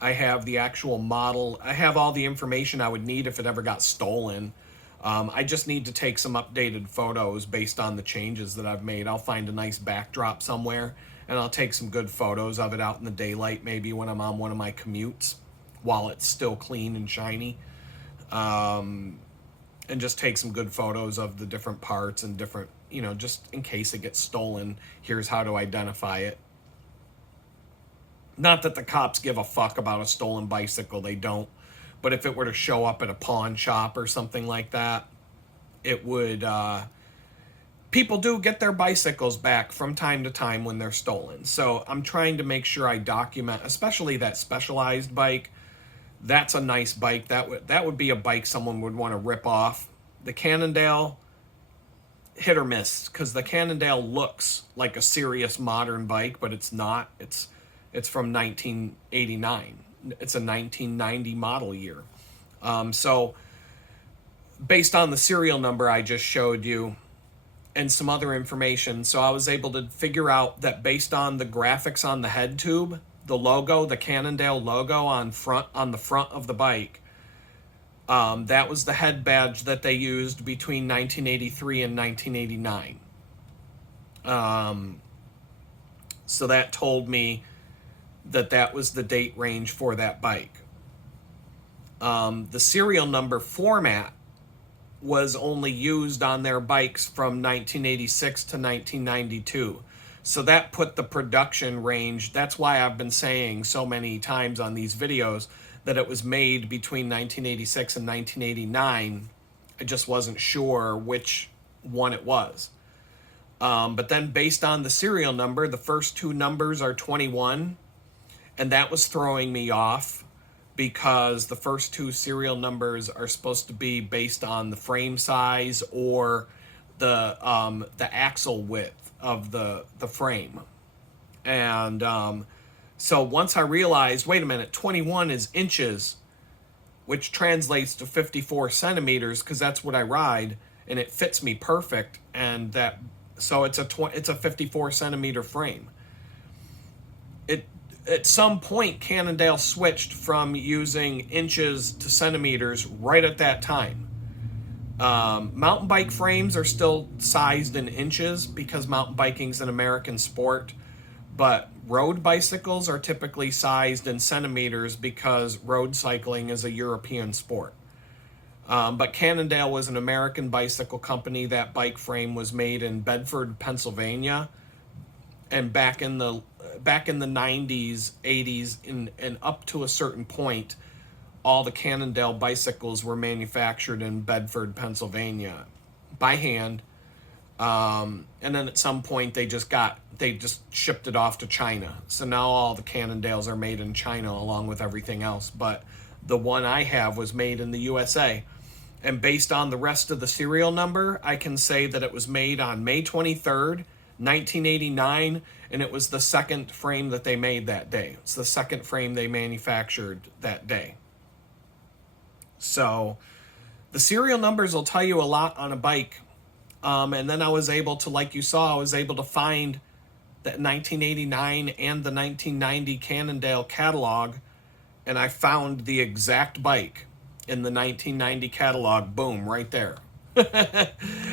I have the actual model. I have all the information I would need if it ever got stolen. I just need to take some updated photos based on the changes that I've made. I'll find a nice backdrop somewhere, and I'll take some good photos of it out in the daylight, maybe when I'm on one of my commutes, while it's still clean and shiny. And just take some good photos of the different parts and different, just in case it gets stolen, here's how to identify it. Not that the cops give a fuck about a stolen bicycle, they don't. But if it were to show up at a pawn shop or something like that, it would people do get their bicycles back from time to time when they're stolen. So I'm trying to make sure I document, especially that Specialized bike. That's a nice bike. That would be a bike someone would want to rip off. The Cannondale, hit or miss, because the Cannondale looks like a serious modern bike, but it's not. It's from 1989. It's a 1990 model year. So based on the serial number I just showed you and some other information, so I was able to figure out that based on the graphics on the head tube, the logo, the Cannondale logo on the front of the bike, that was the head badge that they used between 1983 and 1989. So that told me that was the date range for that bike. The serial number format was only used on their bikes from 1986 to 1992. So that put the production range. That's why I've been saying so many times on these videos that it was made between 1986 and 1989. I just wasn't sure which one it was. But then based on the serial number, the first two numbers are 21. And that was throwing me off because the first two serial numbers are supposed to be based on the frame size or the axle width of the frame. And so once I realized, wait a minute, 21 is inches, which translates to 54 centimeters because that's what I ride, and it fits me perfect. And so it's a 54 centimeter frame. At some point, Cannondale switched from using inches to centimeters right at that time. Mountain bike frames are still sized in inches because mountain biking's an American sport, but road bicycles are typically sized in centimeters because road cycling is a European sport. But Cannondale was an American bicycle company. That bike frame was made in Bedford, Pennsylvania, and back in the 90s, 80s, and up to a certain point, all the Cannondale bicycles were manufactured in Bedford, Pennsylvania, by hand. And then at some point they just shipped it off to China. So now all the Cannondales are made in China along with everything else. But the one I have was made in the USA. And based on the rest of the serial number, I can say that it was made on May 23rd, 1989, and it was the second frame that they made that day. It's the second frame they manufactured that day. So the serial numbers will tell you a lot on a bike. And then I was able to, like you saw, I was able to find the 1989 and the 1990 Cannondale catalog, and I found the exact bike in the 1990 catalog. Boom, right there.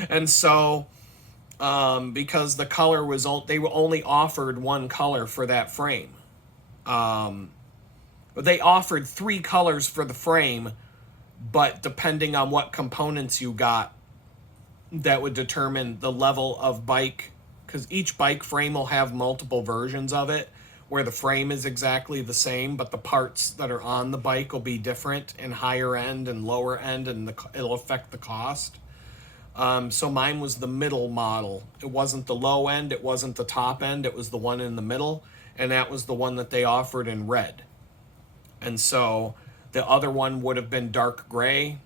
And so because the color was they only offered one color for that frame. They offered three colors for the frame, but depending on what components you got, that would determine the level of bike, because each bike frame will have multiple versions of it where the frame is exactly the same, but the parts that are on the bike will be different and higher end and lower end, and it'll affect the cost. So mine was the middle model. It wasn't the low end, it wasn't the top end, it was the one in the middle, and that was the one that they offered in red. And so the other one would have been dark gray,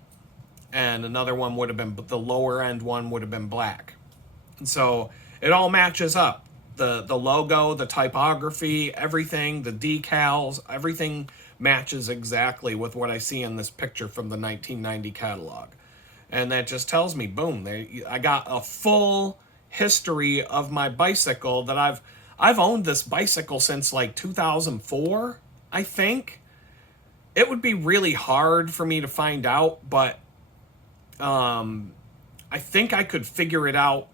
and another one would have been, the lower end one would have been black. And so it all matches up. The logo, the typography, everything, the decals, everything matches exactly with what I see in this picture from the 1990 catalog. And that just tells me, boom, I got a full history of my bicycle that I've owned this bicycle since like 2004, I think. It would be really hard for me to find out, but I think I could figure it out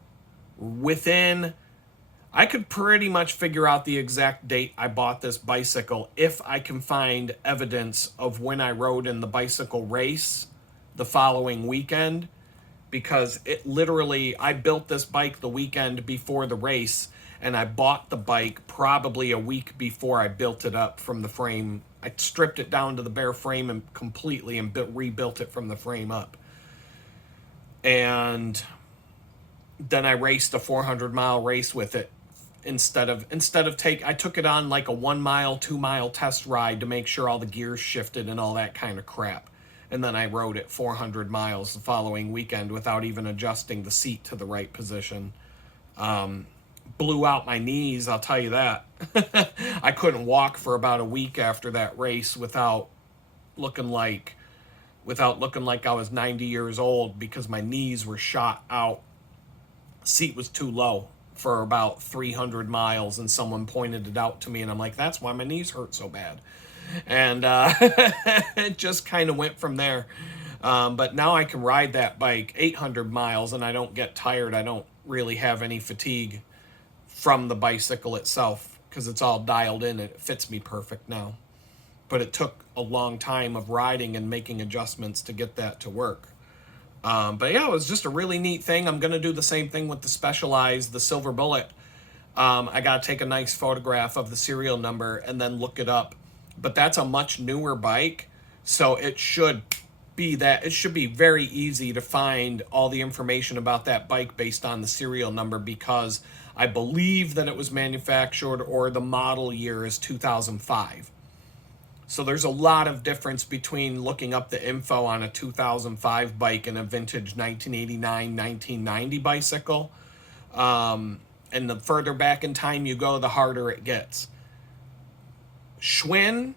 I could pretty much figure out the exact date I bought this bicycle if I can find evidence of when I rode in the bicycle race the following weekend, because I built this bike the weekend before the race, and I bought the bike probably a week before I built it up from the frame. I stripped it down to the bare frame and rebuilt it from the frame up. And then I raced a 400-mile race with it I took it on like a 1 mile, 2 mile test ride to make sure all the gears shifted and all that kind of crap. And then I rode it 400 miles the following weekend without even adjusting the seat to the right position. Blew out my knees, I'll tell you that. I couldn't walk for about a week after that race without looking like I was 90 years old because my knees were shot out. Seat was too low for about 300 miles, and someone pointed it out to me, and I'm like, that's why my knees hurt so bad. And it just kind of went from there. But now I can ride that bike 800 miles and I don't get tired. I don't really have any fatigue from the bicycle itself because it's all dialed in and it fits me perfect now. But it took a long time of riding and making adjustments to get that to work. But yeah, it was just a really neat thing. I'm going to do the same thing with the Specialized, the Silver Bullet. I got to take a nice photograph of the serial number and then look it up. But that's a much newer bike, so it should be very easy to find all the information about that bike based on the serial number, because I believe that it was manufactured, or the model year is 2005. So there's a lot of difference between looking up the info on a 2005 bike and a vintage 1989, 1990 bicycle. And the further back in time you go, the harder it gets. Schwinn,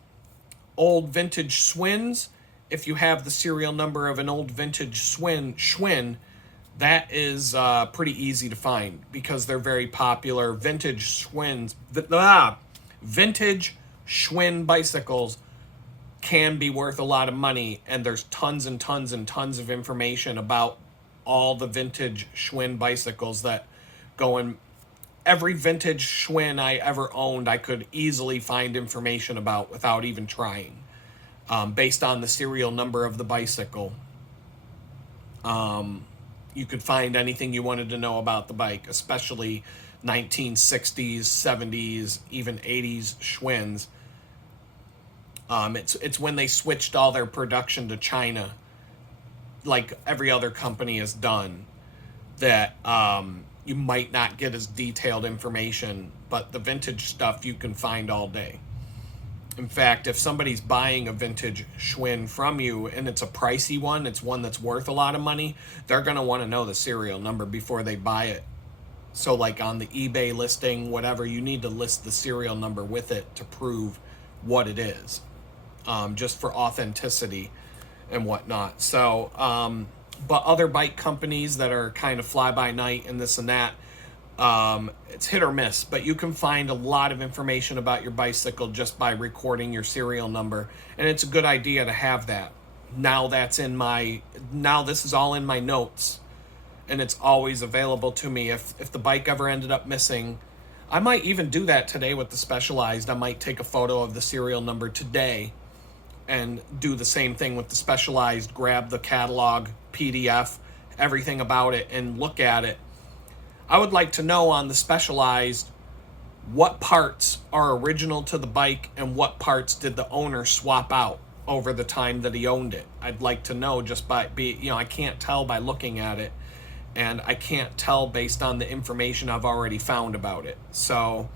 old vintage Schwinns, if you have the serial number of an old vintage Schwinn, that is pretty easy to find because they're very popular. Vintage Schwinn bicycles can be worth a lot of money, and there's tons and tons and tons of information about all the vintage Schwinn bicycles that go in. Every vintage Schwinn I ever owned, I could easily find information about without even trying, based on the serial number of the bicycle. You could find anything you wanted to know about the bike, especially 1960s, 70s, even 80s Schwinns. It's when they switched all their production to China, like every other company has done, that you might not get as detailed information, but the vintage stuff you can find all day. In fact, if somebody's buying a vintage Schwinn from you and it's a pricey one, it's one that's worth a lot of money, they're going to want to know the serial number before they buy it. So like on the eBay listing, whatever, you need to list the serial number with it to prove what it is, just for authenticity and whatnot. So, but other bike companies that are kind of fly-by-night and this and that, it's hit or miss, but you can find a lot of information about your bicycle just by recording your serial number, and it's a good idea to have that. Now this is all in my notes, and it's always available to me. If the bike ever ended up missing, I might even do that today with the Specialized. I might take a photo of the serial number today and do the same thing with the Specialized, grab the catalog, PDF, everything about it, and look at it. I would like to know on the Specialized what parts are original to the bike and what parts did the owner swap out over the time that he owned it. I'd like to know just I can't tell by looking at it, and I can't tell based on the information I've already found about it. So,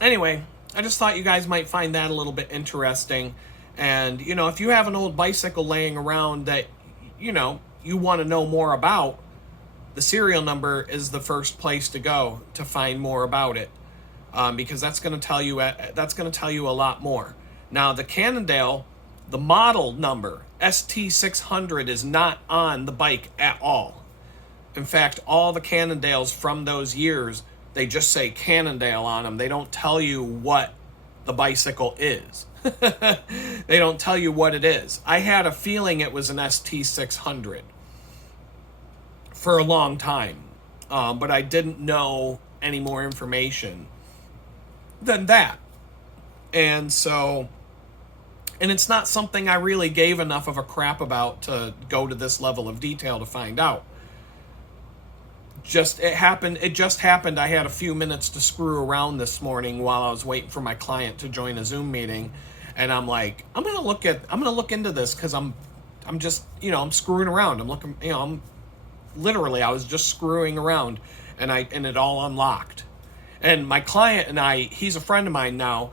anyway, I just thought you guys might find that a little bit interesting. And, if you have an old bicycle laying around that, you want to know more about, the serial number is the first place to go to find more about it, because that's going to tell you a lot more. Now, the Cannondale, the model number ST600 is not on the bike at all. In fact, all the Cannondales from those years, they just say Cannondale on them. They don't tell you what the bicycle is. They don't tell you what it is. I had a feeling it was an ST600 for a long time, but I didn't know any more information than that. And it's not something I really gave enough of a crap about to go to this level of detail to find out. It just happened. I had a few minutes to screw around this morning while I was waiting for my client to join a Zoom meeting, and I'm like, I'm gonna look into this because I'm just, I'm screwing around. I'm looking, literally, I was just screwing around, and it all unlocked. And my client and I, he's a friend of mine now.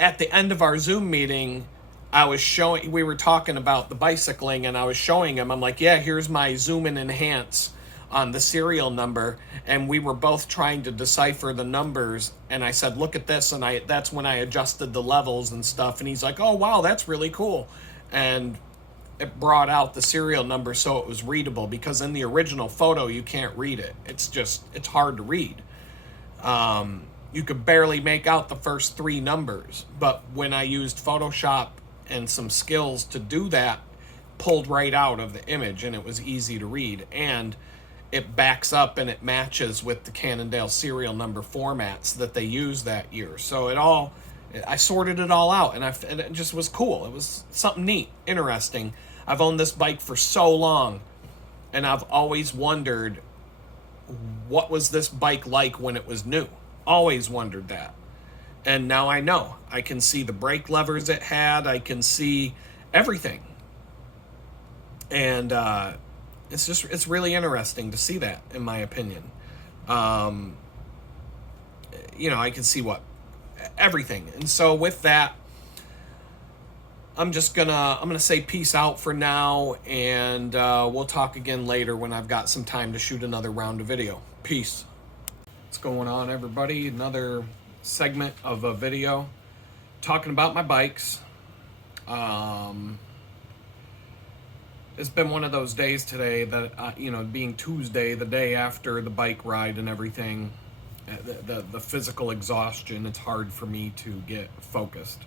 At the end of our Zoom meeting, we were talking about the bicycling, and I was showing him, I'm like, yeah, here's my zoom and enhance on the serial number. And we were both trying to decipher the numbers. And I said, look at this. And that's when I adjusted the levels and stuff. And he's like, oh, wow, that's really cool. And it brought out the serial number so it was readable, because in the original photo, you can't read it. It's hard to read. You could barely make out the first 3 numbers. But when I used Photoshop and some skills to do that, pulled right out of the image, and it was easy to read. And it backs up and it matches with the Cannondale serial number formats that they used that year. So I sorted it all out, and it just was cool. It was something neat, interesting. I've owned this bike for so long, and I've always wondered, what was this bike like when it was new? Always wondered that. And now I know. I can see the brake levers it had. I can see everything. And it's really interesting to see that, in my opinion. I can see everything. And so with that, I'm gonna say peace out for now, and we'll talk again later when I've got some time to shoot another round of video. Peace. What's going on, everybody? Another segment of a video talking about my bikes. It's been one of those days today that, being Tuesday, the day after the bike ride and everything, the physical exhaustion, it's hard for me to get focused.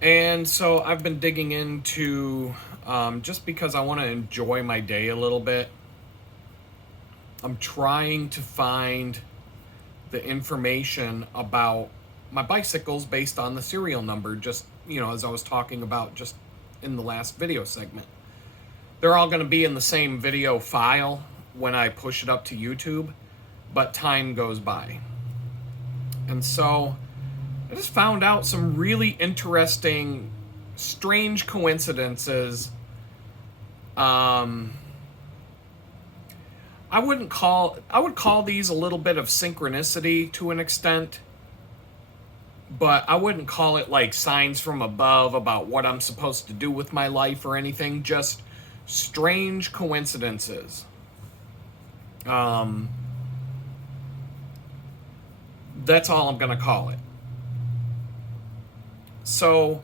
And so I've been digging into, just because I want to enjoy my day a little bit, I'm trying to find the information about my bicycles based on the serial number, just, as I was talking about just in the last video segment. They're all going to be in the same video file when I push it up to YouTube, but time goes by. And so I just found out some really interesting, strange coincidences. I would call these a little bit of synchronicity to an extent, but I wouldn't call it like signs from above about what I'm supposed to do with my life or anything. Just strange coincidences. That's all I'm gonna call it. So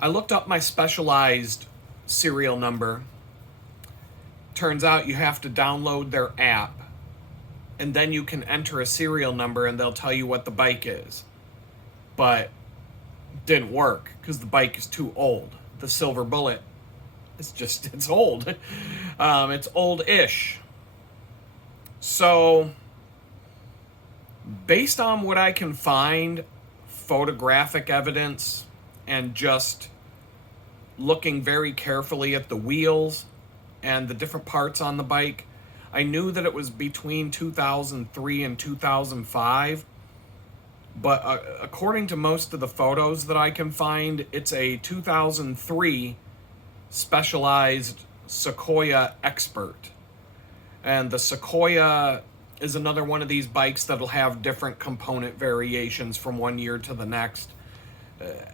I looked up my Specialized serial number. Turns out you have to download their app, and then you can enter a serial number and they'll tell you what the bike is. But didn't work because the bike is too old. The Silver Bullet, it's old. It's old-ish. So based on what I can find, photographic evidence, and just looking very carefully at the wheels and the different parts on the bike, I knew that it was between 2003 and 2005. But according to most of the photos that I can find, it's a 2003 Specialized Sequoia Expert. And the Sequoia is another one of these bikes that'll have different component variations from one year to the next.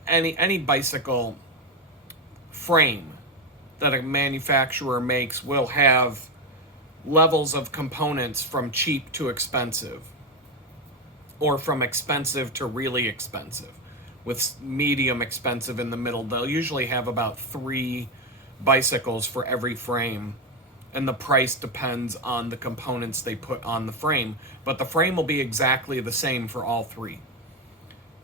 Any bicycle frame that a manufacturer makes will have levels of components from cheap to expensive, or from expensive to really expensive, with medium expensive in the middle. They'll usually have about 3 bicycles for every frame, and the price depends on the components they put on the frame, but the frame will be exactly the same for all 3.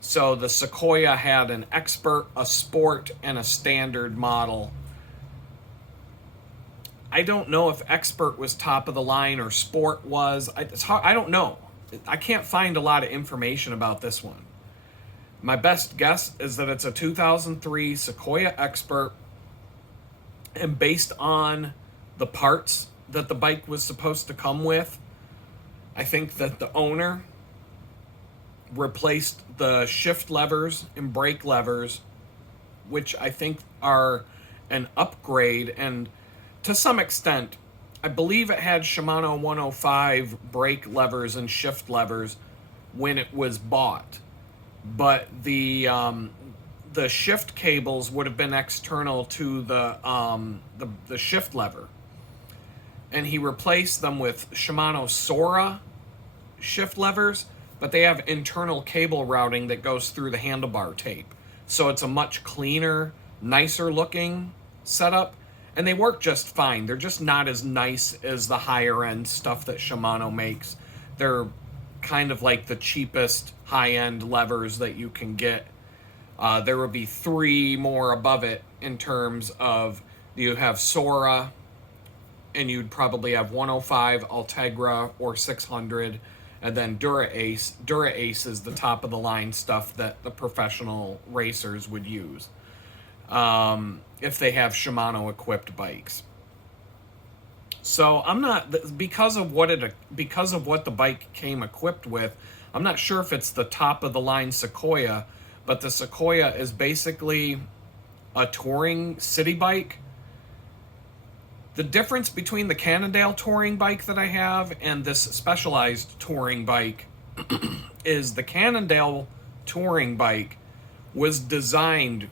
So the Sequoia had an Expert, a Sport, and a Standard model. I don't know if Expert was top of the line or Sport was. It's hard, I don't know. I can't find a lot of information about this one. My best guess is that it's a 2003 Sequoia Expert, and based on the parts that the bike was supposed to come with, I think that the owner replaced the shift levers and brake levers, which I think are an upgrade, and to some extent I believe it had Shimano 105 brake levers and shift levers when it was bought, but the shift cables would have been external to the shift lever, and he replaced them with Shimano Sora shift levers, but they have internal cable routing that goes through the handlebar tape, so it's a much cleaner, nicer looking setup, and they work just fine. They're just not as nice as the higher end stuff that Shimano makes. They're kind of like the cheapest high end levers that you can get. There would be 3 more above it in terms of, you have Sora, and you'd probably have 105, Ultegra, or 600, and then Dura-Ace. Dura-Ace is the top of the line stuff that the professional racers would use if they have Shimano equipped bikes. So I'm not, because of what the bike came equipped with, I'm not sure if it's the top of the line Sequoia, but the Sequoia is basically a touring city bike. The difference between the Cannondale touring bike that I have and this Specialized touring bike is the Cannondale touring bike was designed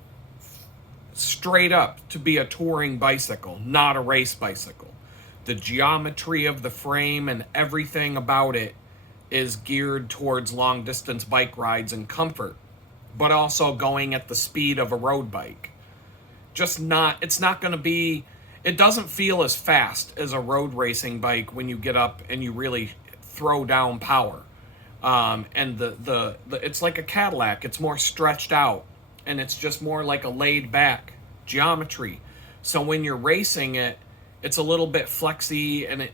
straight up to be a touring bicycle, not a race bicycle. The geometry of the frame and everything about it is geared towards long distance bike rides and comfort, but also going at the speed of a road bike. It's not going to be, it doesn't feel as fast as a road racing bike when you get up and you really throw down power. And the it's like a Cadillac. It's more stretched out, and it's just more like a laid back geometry. So when you're racing it, it's a little bit flexy, and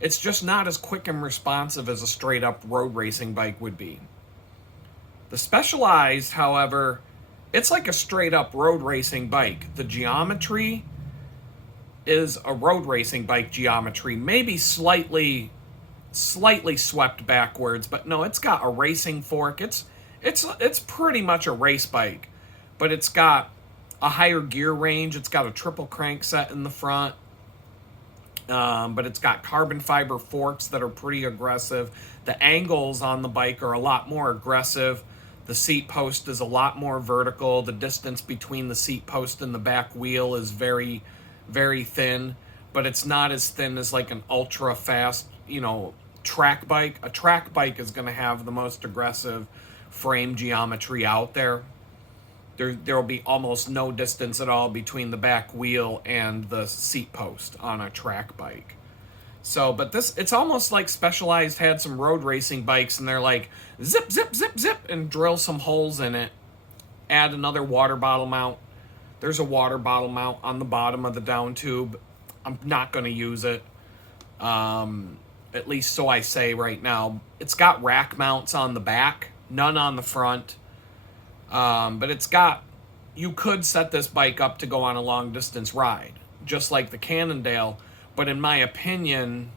it's just not as quick and responsive as a straight up road racing bike would be. The Specialized, however, it's like a straight up road racing bike. The geometry is a road racing bike geometry, maybe slightly swept backwards, but no, it's got a racing fork. It's pretty much a race bike, but it's got a higher gear range. It's got a triple crank set in the front, but it's got carbon fiber forks that are pretty aggressive. The angles on the bike are a lot more aggressive. The seat post is a lot more vertical. The distance between the seat post and the back wheel is very, very thin, but it's not as thin as like an ultra fast, track bike. A track bike is going to have the most aggressive frame geometry out there. There will be almost no distance at all between the back wheel and the seat post on a track bike. So, but it's almost like Specialized had some road racing bikes, and they're like, zip, zip, zip, zip, and drill some holes in it. Add another water bottle mount. There's a water bottle mount on the bottom of the down tube. I'm not going to use it. At least so I say right now. It's got rack mounts on the back, none on the front. But you could set this bike up to go on a long distance ride, just like the Cannondale. But in my opinion,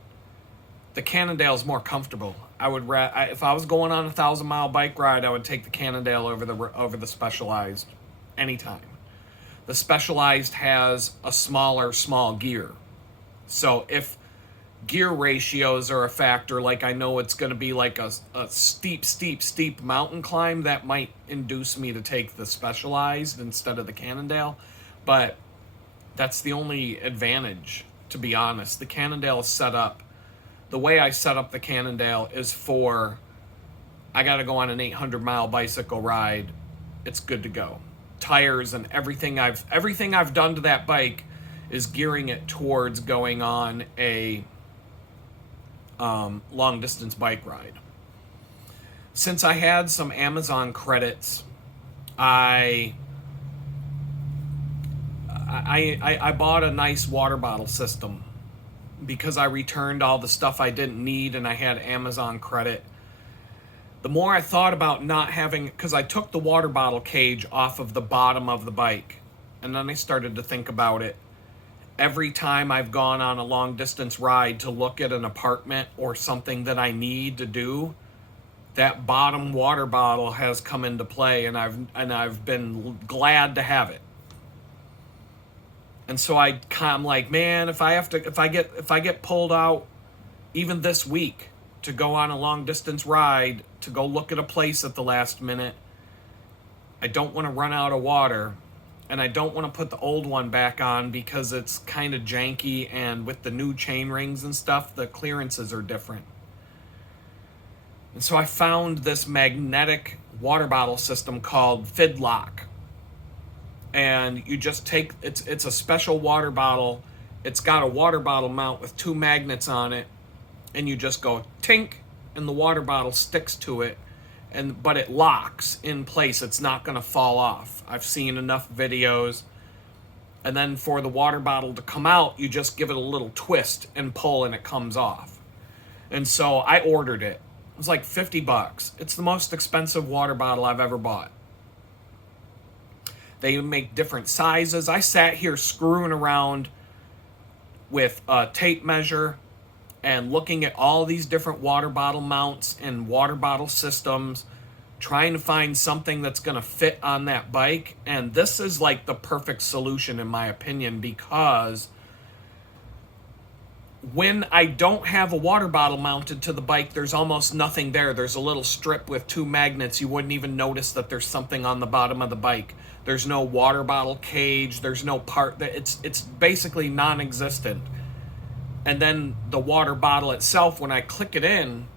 the Cannondale is more comfortable. If I was going on a 1,000-mile bike ride, I would take the Cannondale over the Specialized anytime. The Specialized has a small gear. So if gear ratios are a factor, like I know it's going to be like a steep mountain climb, that might induce me to take the Specialized instead of the Cannondale. But that's the only advantage, to be honest. The Cannondale is set up. The way I set up the Cannondale is I got to go on an 800-mile bicycle ride. It's good to go. Tires and everything I've done to that bike is gearing it towards going on a long distance bike ride. Since I had some Amazon credits, I bought a nice water bottle system because I returned all the stuff I didn't need and I had Amazon credit. The more I thought about not having, because I took the water bottle cage off of the bottom of the bike, and then I started to think about it. Every time I've gone on a long distance ride to look at an apartment or something that I need to do, that bottom water bottle has come into play, and I've been glad to have it. And so I'm like, man, if I get pulled out even this week to go on a long distance ride, to go look at a place at the last minute, I don't want to run out of water, and I don't want to put the old one back on because it's kind of janky, and with the new chain rings and stuff, the clearances are different. And so I found this magnetic water bottle system called Fidlock. And you just take, it's a special water bottle. It's got a water bottle mount with 2 magnets on it, and you just go tink, and the water bottle sticks to it, but it locks in place. It's not going to fall off. I've seen enough videos. And then for the water bottle to come out, you just give it a little twist and pull, and it comes off. And so I ordered it. It was like $50. It's the most expensive water bottle I've ever bought. They make different sizes. I sat here screwing around with a tape measure and looking at all these different water bottle mounts and water bottle systems, trying to find something that's going to fit on that bike. And this is like the perfect solution, in my opinion, because when I don't have a water bottle mounted to the bike, there's almost nothing there. There's a little strip with 2 magnets. You wouldn't even notice that there's something on the bottom of the bike. There's no water bottle cage. There's no part that it's basically non-existent. And then the water bottle itself, when I click it in,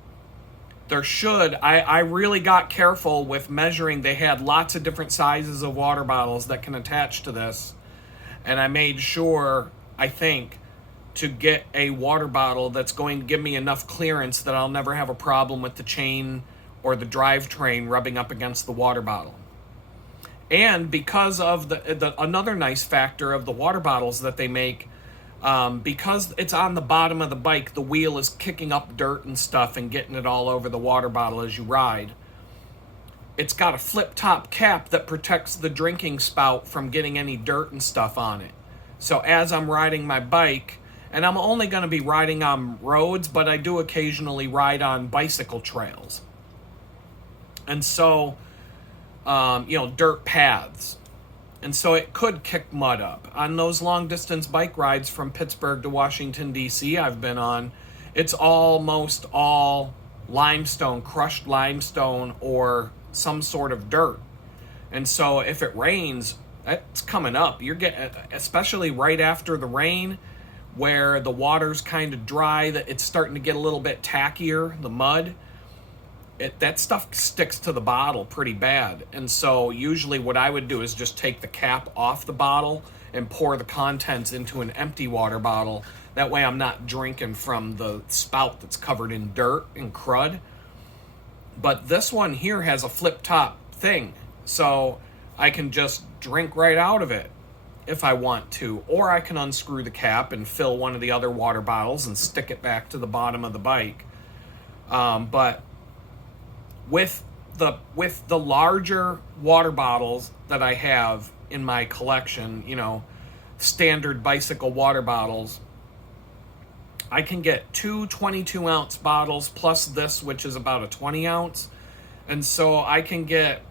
I really got careful with measuring. They had lots of different sizes of water bottles that can attach to this. And I made sure, I think, to get a water bottle that's going to give me enough clearance that I'll never have a problem with the chain or the drivetrain rubbing up against the water bottle. And because of the another nice factor of the water bottles that they make, because it's on the bottom of the bike, the wheel is kicking up dirt and stuff and getting it all over the water bottle as you ride. It's got a flip top cap that protects the drinking spout from getting any dirt and stuff on it. So as I'm riding my bike, and I'm only going to be riding on roads, but I do occasionally ride on bicycle trails. And so, dirt paths. And so it could kick mud up. On those long distance bike rides from Pittsburgh to Washington, D.C. I've been on, it's almost all limestone, crushed limestone, or some sort of dirt. And so if it rains, that's coming up. You're getting, especially right after the rain, where the water's kind of dry, that it's starting to get a little bit tackier, the mud. That stuff sticks to the bottle pretty bad. And so usually what I would do is just take the cap off the bottle and pour the contents into an empty water bottle. That way I'm not drinking from the spout that's covered in dirt and crud. But this one here has a flip top thing, so I can just drink right out of it if I want to. Or I can unscrew the cap and fill one of the other water bottles and stick it back to the bottom of the bike. But with the larger water bottles that I have in my collection, standard bicycle water bottles, I can get 2 22-ounce bottles plus this, which is about a 20-ounce. And so I can get,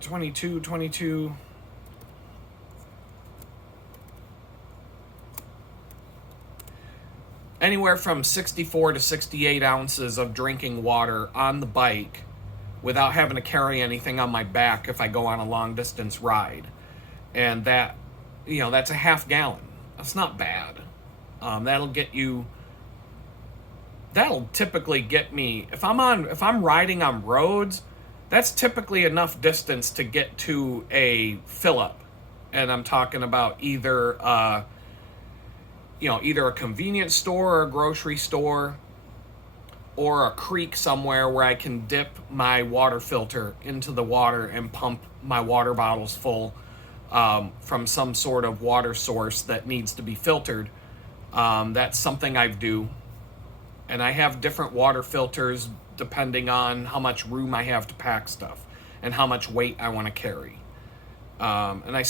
22, anywhere from 64 to 68 ounces of drinking water on the bike without having to carry anything on my back if I go on a long distance ride. And that, that's a half gallon. That's not bad. That'll typically get me, if I'm riding on roads, that's typically enough distance to get to a fill up. And I'm talking about either a convenience store or a grocery store, or a creek somewhere where I can dip my water filter into the water and pump my water bottles full from some sort of water source that needs to be filtered. That's something I do. And I have different water filters depending on how much room I have to pack stuff and how much weight I want to carry. And I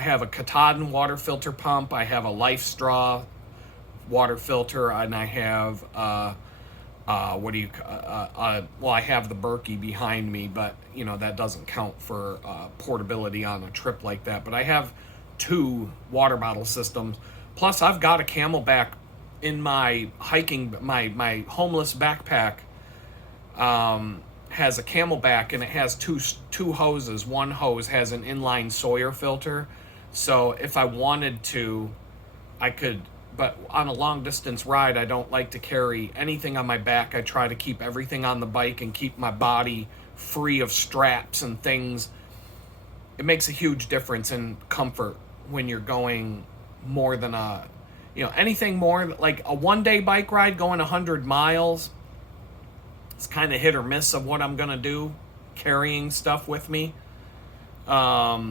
have a Katahdin water filter pump. I have a Life Straw water filter, and I have well, I have the Berkey behind me, but that doesn't count for portability on a trip like that. But I have two water bottle systems. Plus, I've got a Camelback in my my homeless backpack. Has a Camelback, and it has two hoses. One hose has an inline Sawyer filter, so if I wanted to, I could. But on a long distance ride, I don't like to carry anything on my back. I try to keep everything on the bike and keep my body free of straps and things. It makes a huge difference in comfort when you're going more than anything more like a 1 day bike ride going 100 miles. It's kind of hit or miss of what I'm going to do carrying stuff with me. A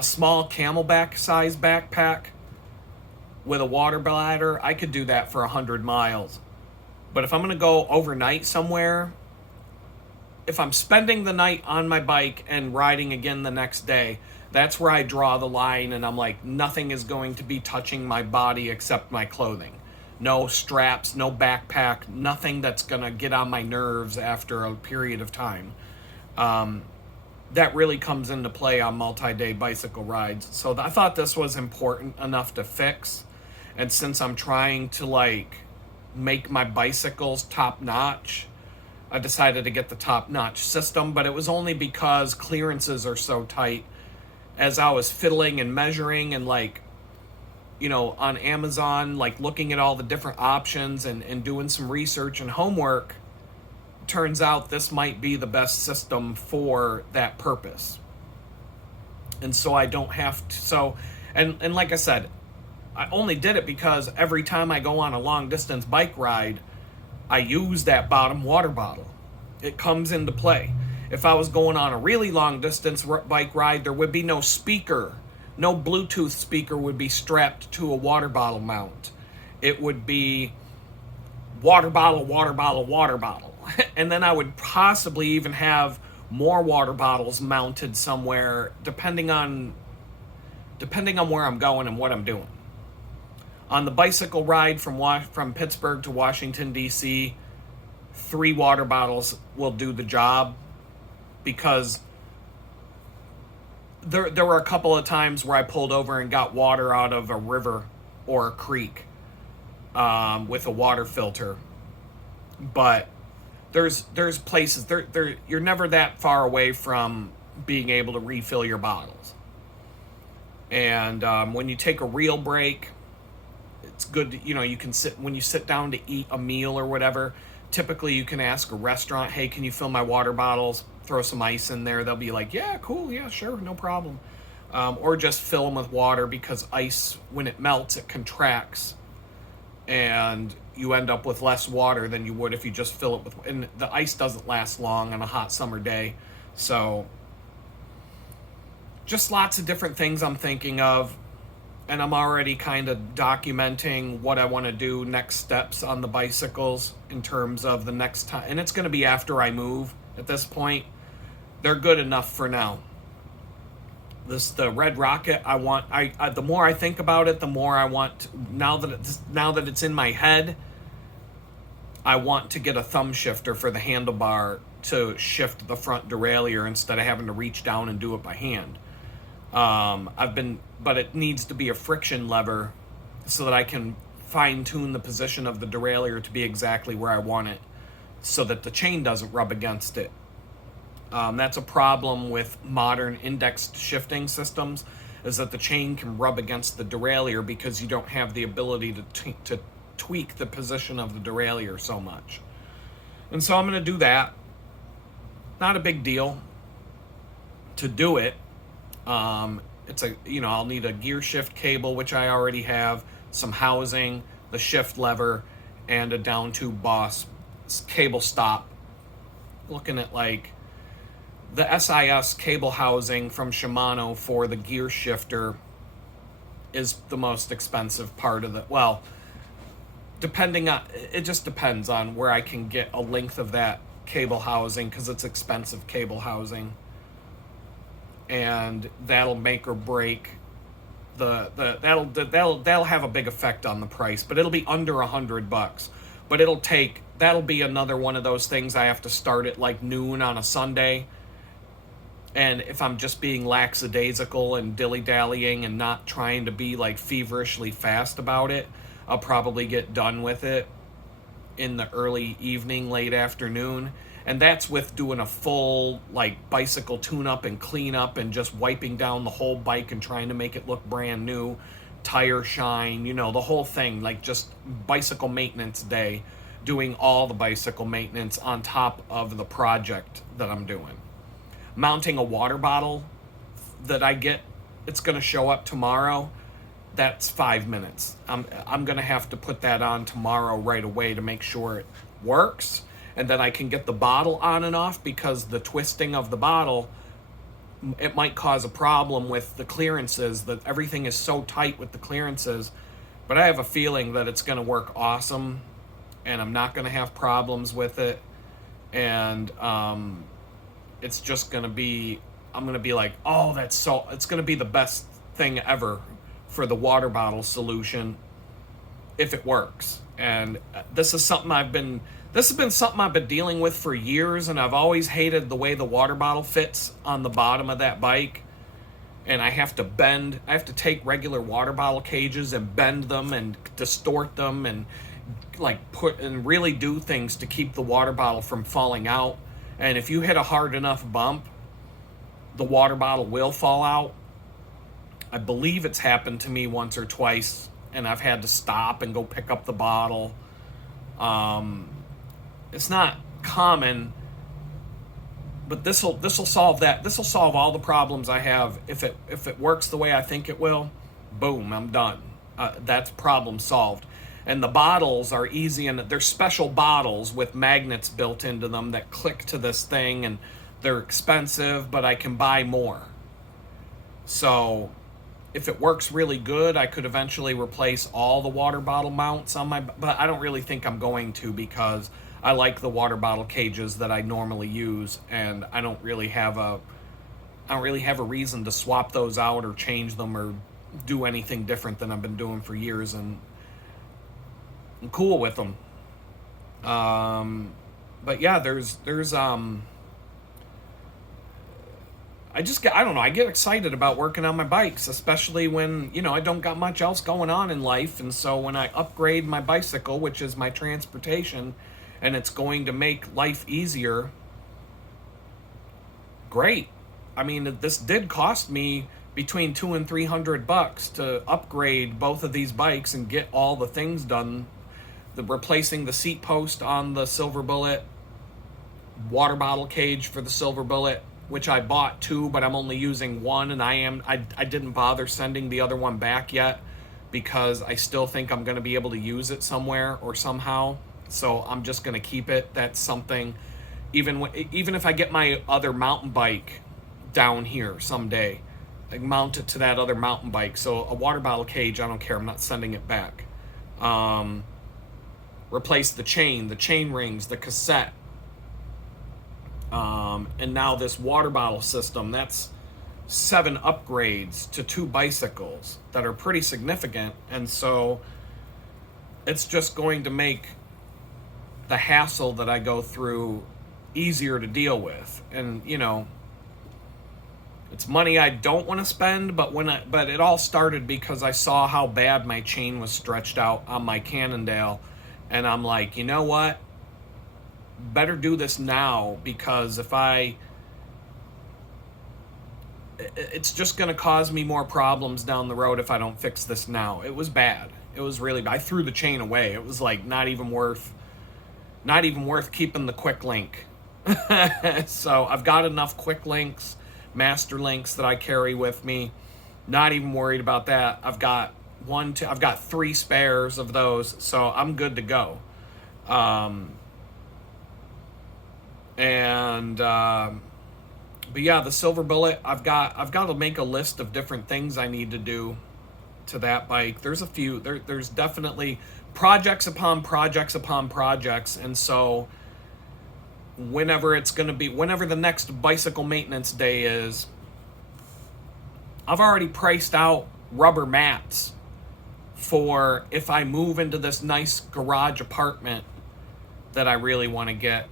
small Camelback size backpack with a water bladder, I could do that for 100 miles. But if I'm going to go overnight somewhere, if I'm spending the night on my bike and riding again the next day, that's where I draw the line, and I'm like, nothing is going to be touching my body except my clothing. No straps, no backpack, nothing that's going to get on my nerves after a period of time. That really comes into play on multi-day bicycle rides. So I thought this was important enough to fix. And since I'm trying to make my bicycles top notch, I decided to get the top notch system, but it was only because clearances are so tight. As I was fiddling and measuring and on Amazon, looking at all the different options and doing some research and homework, turns out this might be the best system for that purpose. And so I don't have to, and like I said, I only did it because every time I go on a long distance bike ride, I use that bottom water bottle. It comes into play. If I was going on a really long distance bike ride, there would be no speaker. No Bluetooth speaker would be strapped to a water bottle mount. It would be water bottle, water bottle, water bottle. And then I would possibly even have more water bottles mounted somewhere depending on where I'm going and what I'm doing. On the bicycle ride from Pittsburgh to Washington, D.C., 3 water bottles will do the job, because there were a couple of times where I pulled over and got water out of a river or a creek with a water filter. But there's places you're never that far away from being able to refill your bottles. And when you take a real break, it's good to, you can when you sit down to eat a meal or whatever, typically you can ask a restaurant, hey, can you fill my water bottles? Throw some ice in there. They'll be like, yeah, cool, yeah, sure, no problem. Or just fill them with water, because ice, when it melts, it contracts, and you end up with less water than you would if you just fill it with, and the ice doesn't last long on a hot summer day. So just lots of different things I'm thinking of, and I'm already kind of documenting what I want to do, next steps on the bicycles in terms of the next time, and it's going to be after I move. At this point, they're good enough for now. The Red Rocket, I the more I think about it, the more I want. Now that it's in my head, I want to get a thumb shifter for the handlebar to shift the front derailleur instead of having to reach down and do it by hand. But it needs to be a friction lever so that I can fine tune the position of the derailleur to be exactly where I want it, so that the chain doesn't rub against it. That's a problem with modern indexed shifting systems, is that the chain can rub against the derailleur because you don't have the ability to tweak the position of the derailleur so much. And so I'm going to do that. Not a big deal to do it. I'll need a gear shift cable, which I already have, some housing, the shift lever, and a down tube boss cable stop. Looking at the SIS cable housing from Shimano for the gear shifter is the most expensive part of it. Well, it just depends on where I can get a length of that cable housing, because it's expensive cable housing, and that'll make or break that'll have a big effect on the price. But it'll be under $100. But that'll be another one of those things I have to start at like noon on a Sunday. And if I'm just being lackadaisical and dilly-dallying and not trying to be like feverishly fast about it, I'll probably get done with it in the early evening, late afternoon. And that's with doing a full like bicycle tune-up and clean-up and just wiping down the whole bike and trying to make it look brand new, tire shine, the whole thing, like just bicycle maintenance day, doing all the bicycle maintenance on top of the project that I'm doing. Mounting a water bottle that I get, it's going to show up tomorrow. That's 5 minutes. I'm going to have to put that on tomorrow right away to make sure it works. And then I can get the bottle on and off, because the twisting of the bottle, it might cause a problem with the clearances, that everything is so tight with the clearances. But I have a feeling that it's going to work awesome, and I'm not going to have problems with it. And it's just going to be, I'm going to be like, oh, it's going to be the best thing ever for the water bottle solution if it works. And this has been something I've been dealing with for years, and I've always hated the way the water bottle fits on the bottom of that bike. And I have to take regular water bottle cages and bend them and distort them and like put and really do things to keep the water bottle from falling out. And if you hit a hard enough bump, the water bottle will fall out. I believe it's happened to me once or twice, and I've had to stop and go pick up the bottle. It's not common, but this will solve that. This will solve all the problems I have. If it works the way I think it will, boom, I'm done. That's problem solved. And the bottles are easy, and they're special bottles with magnets built into them that click to this thing, and they're expensive, but I can buy more. So if it works really good, I could eventually replace all the water bottle mounts on but I don't really think I'm going to, because I like the water bottle cages that I normally use, and I don't really have a reason to swap those out or change them or do anything different than I've been doing for years, and I'm cool with them. But yeah, there's I don't know, I get excited about working on my bikes, especially when, I don't got much else going on in life. And so when I upgrade my bicycle, which is my transportation, and it's going to make life easier, great. I mean, this did cost me between $200 and $300 to upgrade both of these bikes and get all the things done. Replacing the seat post on the Silver Bullet, water bottle cage for the Silver Bullet, which I bought 2, but I'm only using 1, and I didn't bother sending the other one back yet, because I still think I'm going to be able to use it somewhere or somehow. So I'm just going to keep it. That's something, even if I get my other mountain bike down here someday, I mount it to that other mountain bike. So a water bottle cage, I don't care. I'm not sending it back. Replace the chain rings, the cassette. And now this water bottle system, that's 7 upgrades to 2 bicycles that are pretty significant. And so it's just going to make the hassle that I go through easier to deal with. And, it's money I don't want to spend, but it all started because I saw how bad my chain was stretched out on my Cannondale. And I'm like, you know what? Better do this now, because it's just going to cause me more problems down the road if I don't fix this now. It was bad. It was really bad. I threw the chain away. It was like not even worth keeping the quick link. So I've got enough quick links, master links that I carry with me. Not even worried about that. I've got 3 spares of those, so I'm good to go. But yeah, the Silver Bullet, I've got to make a list of different things I need to do to that bike. There's a few. There's definitely projects upon projects upon projects, and so whenever the next bicycle maintenance day is, I've already priced out rubber mats for if I move into this nice garage apartment that I really want to get.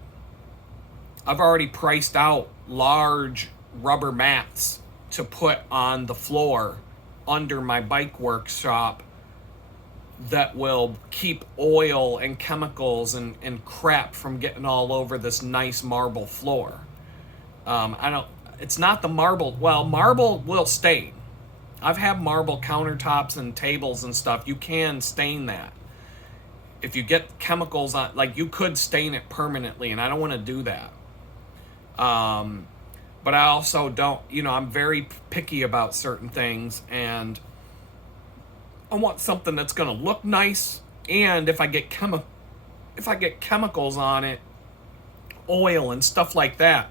I've already priced out large rubber mats to put on the floor under my bike workshop that will keep oil and chemicals and crap from getting all over this nice marble floor. It's not the marble. Well, marble will stain. I've had marble countertops and tables and stuff. You can stain that. If you get chemicals on, like, you could stain it permanently, and I don't want to do that. But I also don't, I'm very picky about certain things, and I want something that's going to look nice, and if I get chemicals on it, oil and stuff like that,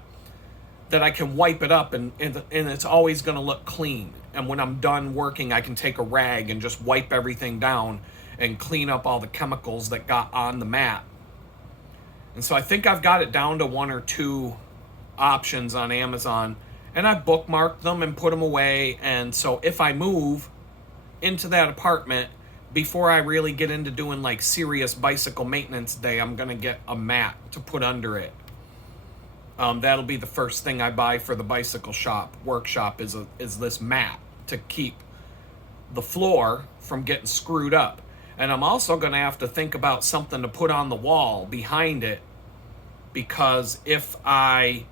that I can wipe it up, and it's always going to look clean. And when I'm done working, I can take a rag and just wipe everything down and clean up all the chemicals that got on the mat. And so I think I've got it down to 1 or 2 options on Amazon, and I've bookmarked them and put them away. And so if I move into that apartment, before I really get into doing like serious bicycle maintenance day, I'm gonna get a mat to put under it. That'll be the first thing I buy for the bicycle workshop is this mat to keep the floor from getting screwed up. And I'm also gonna have to think about something to put on the wall behind it, because if I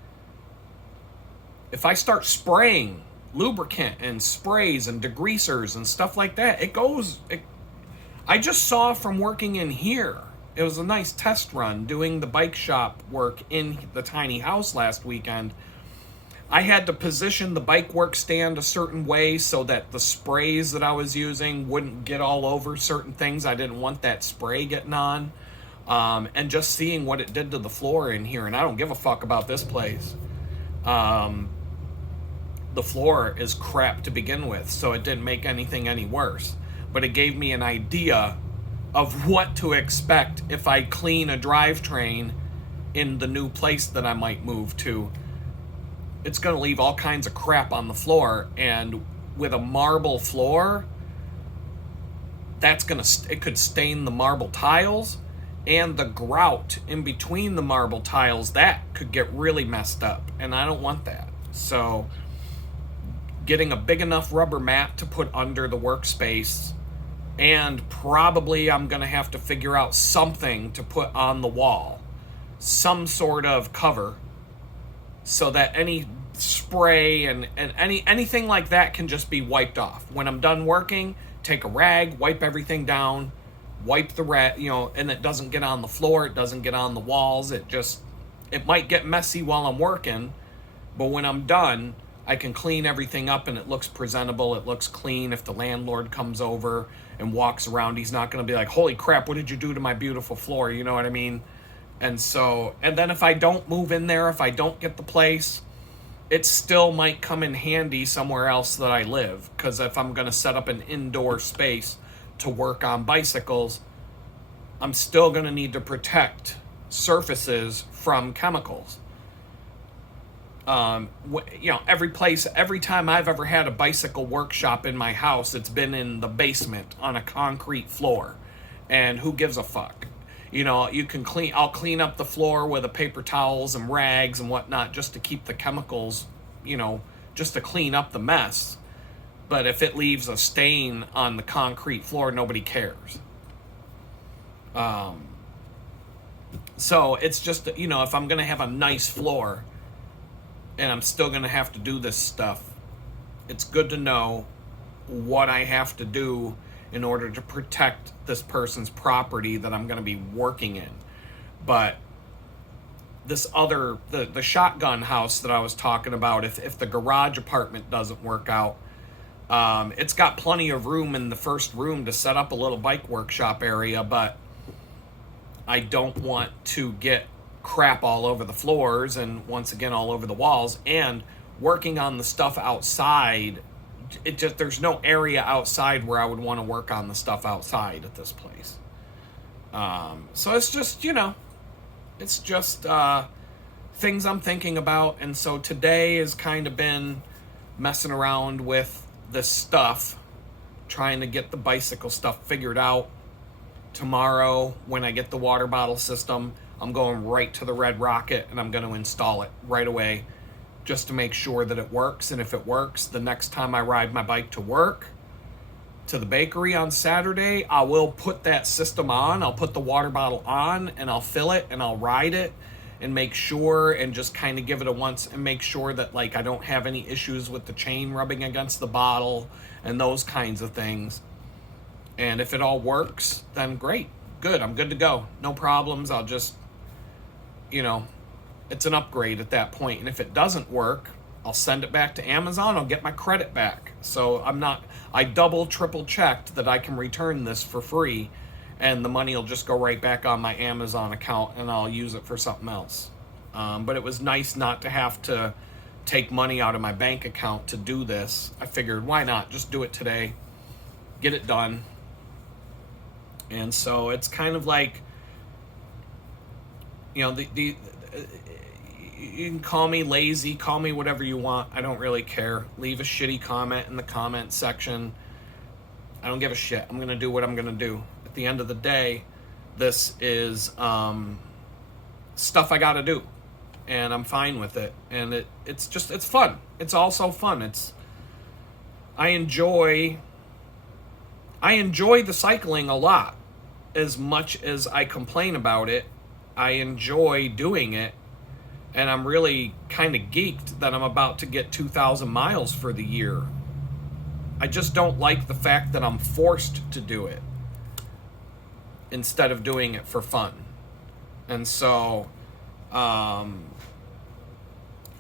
start spraying lubricant and sprays and degreasers and stuff like that, I just saw from working in here, it was a nice test run doing the bike shop work in the tiny house last weekend. I had to position the bike work stand a certain way so that the sprays that I was using wouldn't get all over certain things. I didn't want that spray getting on. And just seeing what it did to the floor in here, and I don't give a fuck about this place. The floor is crap to begin with, so it didn't make anything any worse. But it gave me an idea of what to expect if I clean a drivetrain in the new place that I might move to. It's going to leave all kinds of crap on the floor, and with a marble floor, it could stain the marble tiles, and the grout in between the marble tiles, that could get really messed up, and I don't want that. So getting a big enough rubber mat to put under the workspace, and probably I'm going to have to figure out something to put on the wall, some sort of cover, so that any spray and anything like that can just be wiped off. When I'm done working, take a rag, wipe everything down, wipe the rag, and it doesn't get on the floor, it doesn't get on the walls, it might get messy while I'm working, but when I'm done, I can clean everything up and it looks presentable, it looks clean. If the landlord comes over and walks around, he's not going to be like, holy crap, what did you do to my beautiful floor? You know what I mean? And then if I don't move in there, if I don't get the place, it still might come in handy somewhere else that I live. Because if I'm going to set up an indoor space to work on bicycles, I'm still going to need to protect surfaces from chemicals. Every time I've ever had a bicycle workshop in my house, it's been in the basement on a concrete floor. And who gives a fuck? I'll clean up the floor with the paper towels and rags and whatnot just to keep the chemicals, just to clean up the mess. But if it leaves a stain on the concrete floor, nobody cares. So it's just, if I'm going to have a nice floor and I'm still going to have to do this stuff, it's good to know what I have to do in order to protect this person's property that I'm going to be working in. But this other, the shotgun house that I was talking about, if the garage apartment doesn't work out, it's got plenty of room in the first room to set up a little bike workshop area, but I don't want to get crap all over the floors and once again all over the walls, and working on the stuff outside, there's no area outside where I would want to work on the stuff outside at this place. So it's just things I'm thinking about. And so today has kind of been messing around with this stuff, trying to get the bicycle stuff figured out. Tomorrow, when I get the water bottle system, I'm going right to the Red Rocket and I'm going to install it right away just to make sure that it works. And if it works, the next time I ride my bike to work, to the bakery on Saturday, I will put that system on. I'll put the water bottle on and I'll fill it and I'll ride it and make sure and just kind of give it a once and make sure that like I don't have any issues with the chain rubbing against the bottle and those kinds of things. And if it all works, then great. Good. I'm good to go. No problems. I'll just, it's an upgrade at that point. And if it doesn't work, I'll send it back to Amazon. I'll get my credit back. So I double, triple checked that I can return this for free and the money will just go right back on my Amazon account and I'll use it for something else. But it was nice not to have to take money out of my bank account to do this. I figured, why not? Just do it today. Get it done. And so it's kind of like, you can call me lazy, call me whatever you want. I don't really care. Leave a shitty comment in the comment section. I don't give a shit. I'm going to do what I'm going to do. At the end of the day, this is stuff I got to do. And I'm fine with it. And it's fun. It's also fun. I enjoy the cycling a lot. As much as I complain about it, I enjoy doing it. And I'm really kind of geeked that I'm about to get 2,000 miles for the year. I just don't like the fact that I'm forced to do it instead of doing it for fun. And so,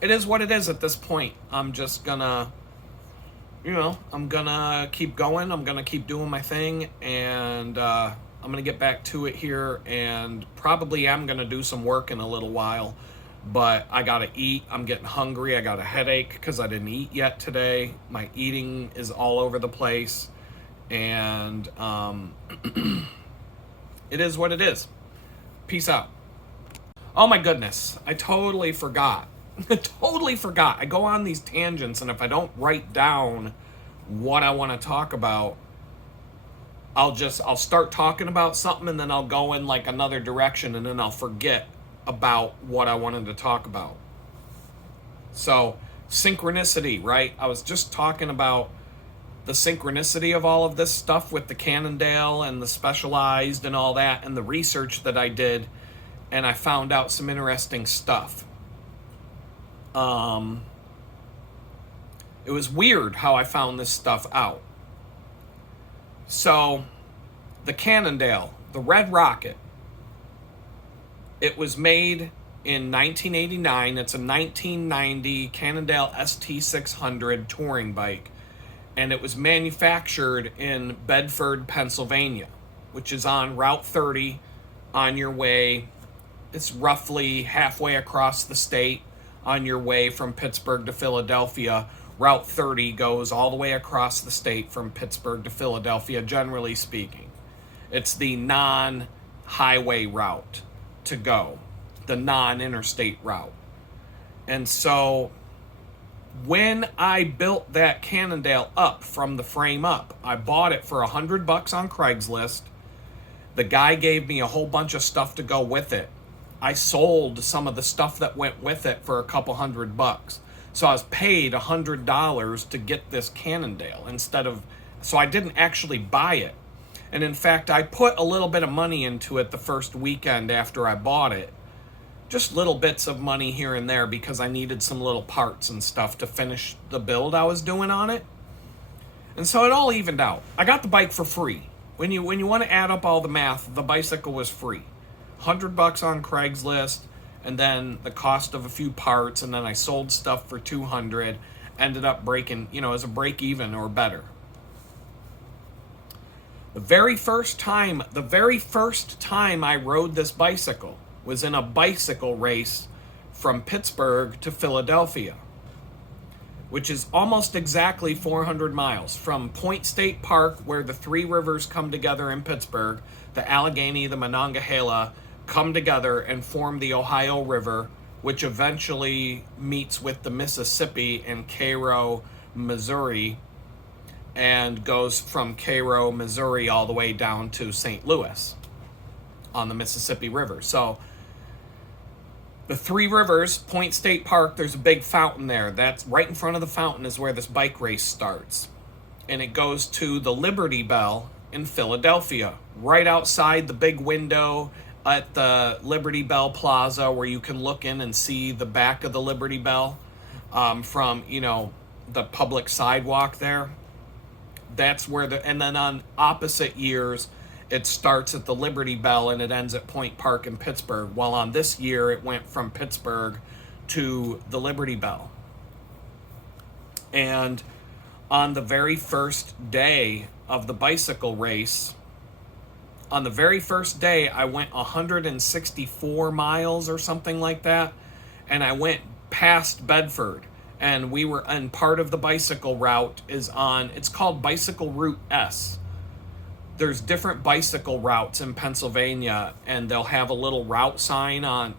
it is what it is at this point. I'm just gonna, I'm gonna keep going. I'm gonna keep doing my thing. And I'm gonna get back to it here. And probably am gonna do some work in a little while. But I gotta eat. I'm getting hungry. I got a headache because I didn't eat yet today. My eating is all over the place. And it is what it is. Peace out. Oh my goodness. I totally forgot. Totally forgot. I go on these tangents, and if I don't write down what I want to talk about, I'll start talking about something, and then I'll go in like another direction, and then I'll forget about what I wanted to talk about. So, synchronicity, right? I was just talking about the synchronicity of all of this stuff with the Cannondale and the Specialized and all that, and the research that I did, and I found out some interesting stuff. It was weird how I found this stuff out. So, the Cannondale, the Red Rocket, it was made in 1989. It's a 1990 Cannondale ST600 touring bike. And it was manufactured in Bedford, Pennsylvania, which is on Route 30 on your way. It's roughly halfway across the state on your way from Pittsburgh to Philadelphia. Route 30 goes all the way across the state from Pittsburgh to Philadelphia, generally speaking. It's the non-highway route to go, the non-interstate route. And so when I built that Cannondale up from the frame up, I bought it for $100 on Craigslist. The guy gave me a whole bunch of stuff to go with it. I sold some of the stuff that went with it for a couple $100. So I was paid $100 to get this Cannondale so I didn't actually buy it. And in fact, I put a little bit of money into it the first weekend after I bought it. Just little bits of money here and there because I needed some little parts and stuff to finish the build I was doing on it. And so it all evened out. I got the bike for free. When you want to add up all the math, the bicycle was free. $100 on Craigslist, and then the cost of a few parts, and then I sold stuff for $200, ended up breaking, as a break even or better. The very first time I rode this bicycle was in a bicycle race from Pittsburgh to Philadelphia, which is almost exactly 400 miles from Point State Park, where the three rivers come together in Pittsburgh. The Allegheny, the Monongahela come together and form the Ohio River, which eventually meets with the Mississippi in Cairo, Missouri, and goes from Cairo, Missouri, all the way down to St. Louis on the Mississippi River. So The Three Rivers, Point State Park, there's a big fountain there. That's right in front of the fountain is where this bike race starts. And it goes to the Liberty Bell in Philadelphia, right outside the big window at the Liberty Bell Plaza where you can look in and see the back of the Liberty Bell from, the public sidewalk there. That's where and then on opposite years, it starts at the Liberty Bell and it ends at Point Park in Pittsburgh. While on this year, it went from Pittsburgh to the Liberty Bell. And on the very first day of the bicycle race, on the very first day, I went 164 miles or something like that. And I went past Bedford. And we were, and part of the bicycle route is on, it's called Bicycle Route S. There's different bicycle routes in Pennsylvania, and they'll have a little route sign on,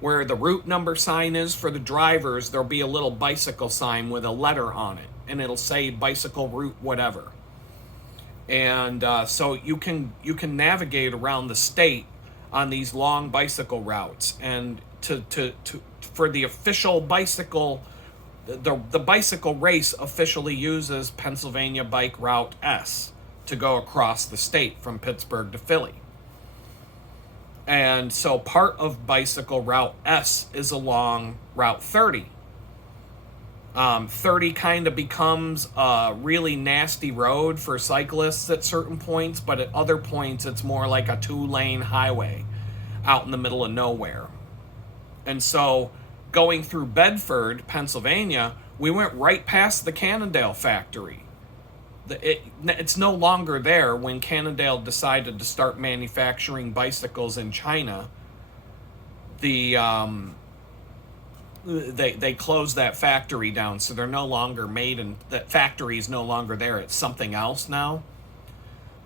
where the route number sign is for the drivers. There'll be a little bicycle sign with a letter on it, and it'll say bicycle route whatever. And so you can navigate around the state on these long bicycle routes, and for the official bicycle. The bicycle race officially uses Pennsylvania Bike Route S to go across the state from Pittsburgh to Philly. And so part of Bicycle Route S is along Route 30. 30 kind of becomes a really nasty road for cyclists at certain points, but at other points it's more like a 2-lane highway out in the middle of nowhere. And so going through Bedford, Pennsylvania, we went right past the Cannondale factory. It's no longer there when Cannondale decided to start manufacturing bicycles in China. They closed that factory down, so they're no longer made, and that factory is no longer there. It's something else now.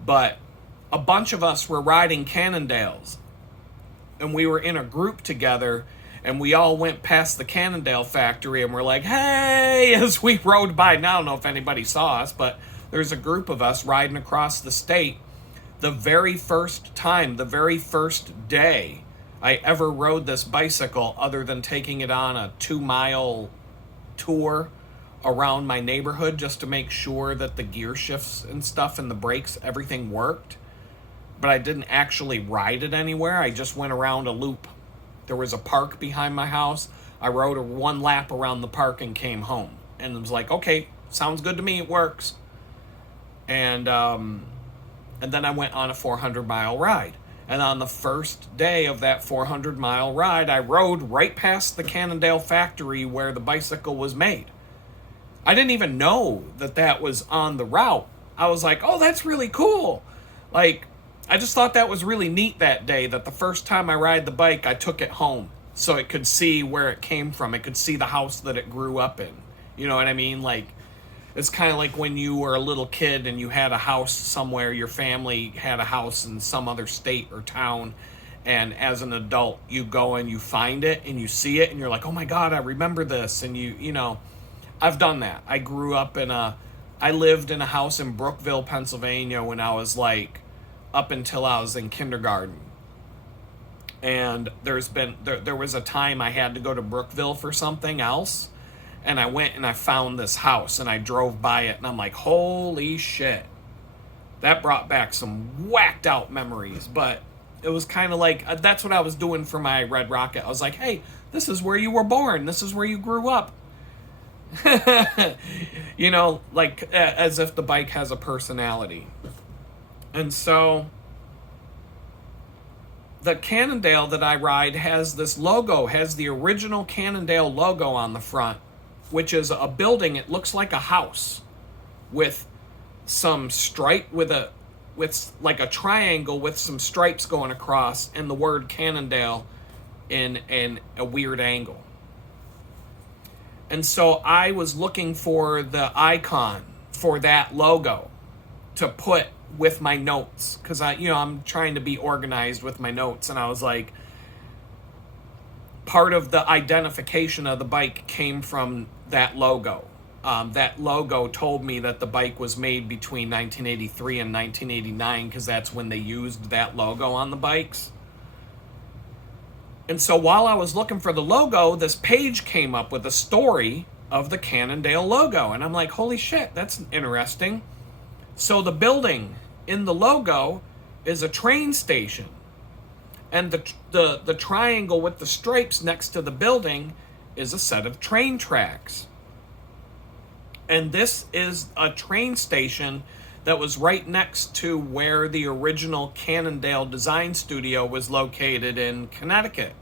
But a bunch of us were riding Cannondales, and we were in a group together, and we all went past the Cannondale factory, and we're like, hey, as we rode by. Now, I don't know if anybody saw us, but there's a group of us riding across the state. The very first time, the very first day I ever rode this bicycle, other than taking it on a 2-mile tour around my neighborhood just to make sure that the gear shifts and stuff and the brakes, everything worked. But I didn't actually ride it anywhere. I just went around a loop. There was a park behind my house. I rode one lap around the park and came home. And it was like, okay, sounds good to me. It works. And then I went on a 400-mile ride. And on the first day of that 400-mile ride, I rode right past the Cannondale factory where the bicycle was made. I didn't even know that was on the route. I was like, oh, that's really cool. Like, I just thought that was really neat that day, that the first time I ride the bike, I took it home so it could see where it came from. It could see the house that it grew up in. You know what I mean? Like, it's kind of like when you were a little kid and you had a house somewhere, your family had a house in some other state or town, and as an adult, you go and you find it and you see it and you're like, oh my God, I remember this. And I've done that. I lived in a house in Brookville, Pennsylvania when I was like, up until I was in kindergarten. And there was a time I had to go to Brookville for something else. And I went and I found this house and I drove by it and I'm like, holy shit. That brought back some whacked out memories. But it was kind of like, that's what I was doing for my Red Rocket. I was like, hey, this is where you were born. This is where you grew up. Like as if the bike has a personality. And so the Cannondale that I ride has this logo, has the original Cannondale logo on the front, which is a building. It looks like a house with some stripe, with like a triangle with some stripes going across, and the word Cannondale in a weird angle. And so I was looking for the icon for that logo to put with my notes, because I'm trying to be organized with my notes, and I was like, part of the identification of the bike came from that logo. That logo told me that the bike was made between 1983 and 1989, because that's when they used that logo on the bikes. And so while I was looking for the logo, this page came up with a story of the Cannondale logo. And I'm like, holy shit, that's interesting. So the building in the logo is a train station. And the triangle with the stripes next to the building is a set of train tracks. And this is a train station that was right next to where the original Cannondale Design Studio was located in Connecticut.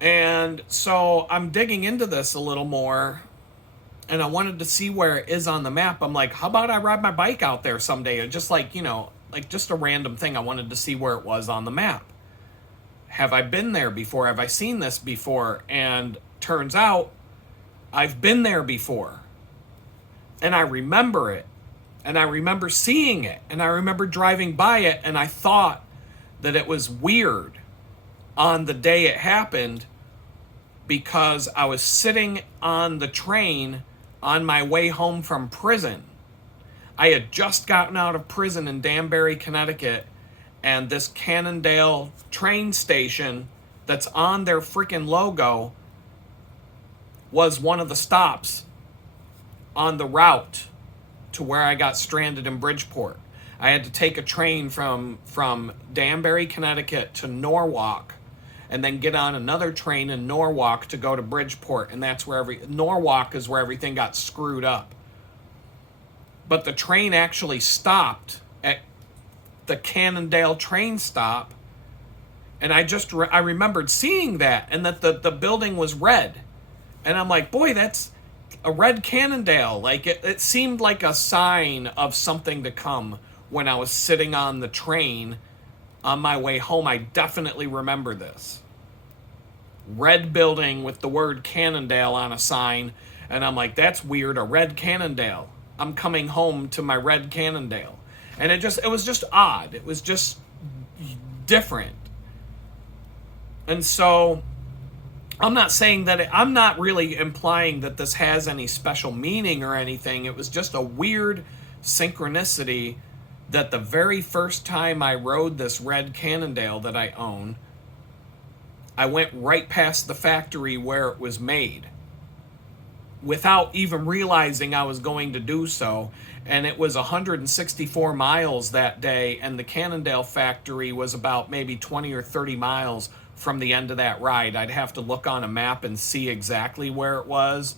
And so I'm digging into this a little more, and I wanted to see where it is on the map. I'm like, how about I ride my bike out there someday? And just like, like just a random thing. I wanted to see where it was on the map. Have I been there before? Have I seen this before? And turns out I've been there before. And I remember it. And I remember seeing it. And I remember driving by it. And I thought that it was weird on the day it happened because I was sitting on the train on my way home from prison. I had just gotten out of prison in Danbury, Connecticut, and this Cannondale train station that's on their freaking logo was one of the stops on the route to where I got stranded in Bridgeport. I had to take a train from Danbury, Connecticut to Norwalk, and then get on another train in Norwalk to go to Bridgeport, and that's where Norwalk is where everything got screwed up. But the train actually stopped at the Cannondale train stop, and I remembered seeing that, and that the building was red. And I'm like, boy, that's a red Cannondale. Like, it seemed like a sign of something to come when I was sitting on the train on my way home. I definitely remember this. Red building with the word Cannondale on a sign, and I'm like, that's weird, a red Cannondale. I'm coming home to my red Cannondale. And it was just odd. It was just different. And so I'm not saying that I'm not really implying that this has any special meaning or anything. It was just a weird synchronicity that the very first time I rode this red Cannondale that I own, I went right past the factory where it was made without even realizing I was going to do so. And it was 164 miles that day, and the Cannondale factory was about maybe 20 or 30 miles from the end of that ride. I'd have to look on a map and see exactly where it was.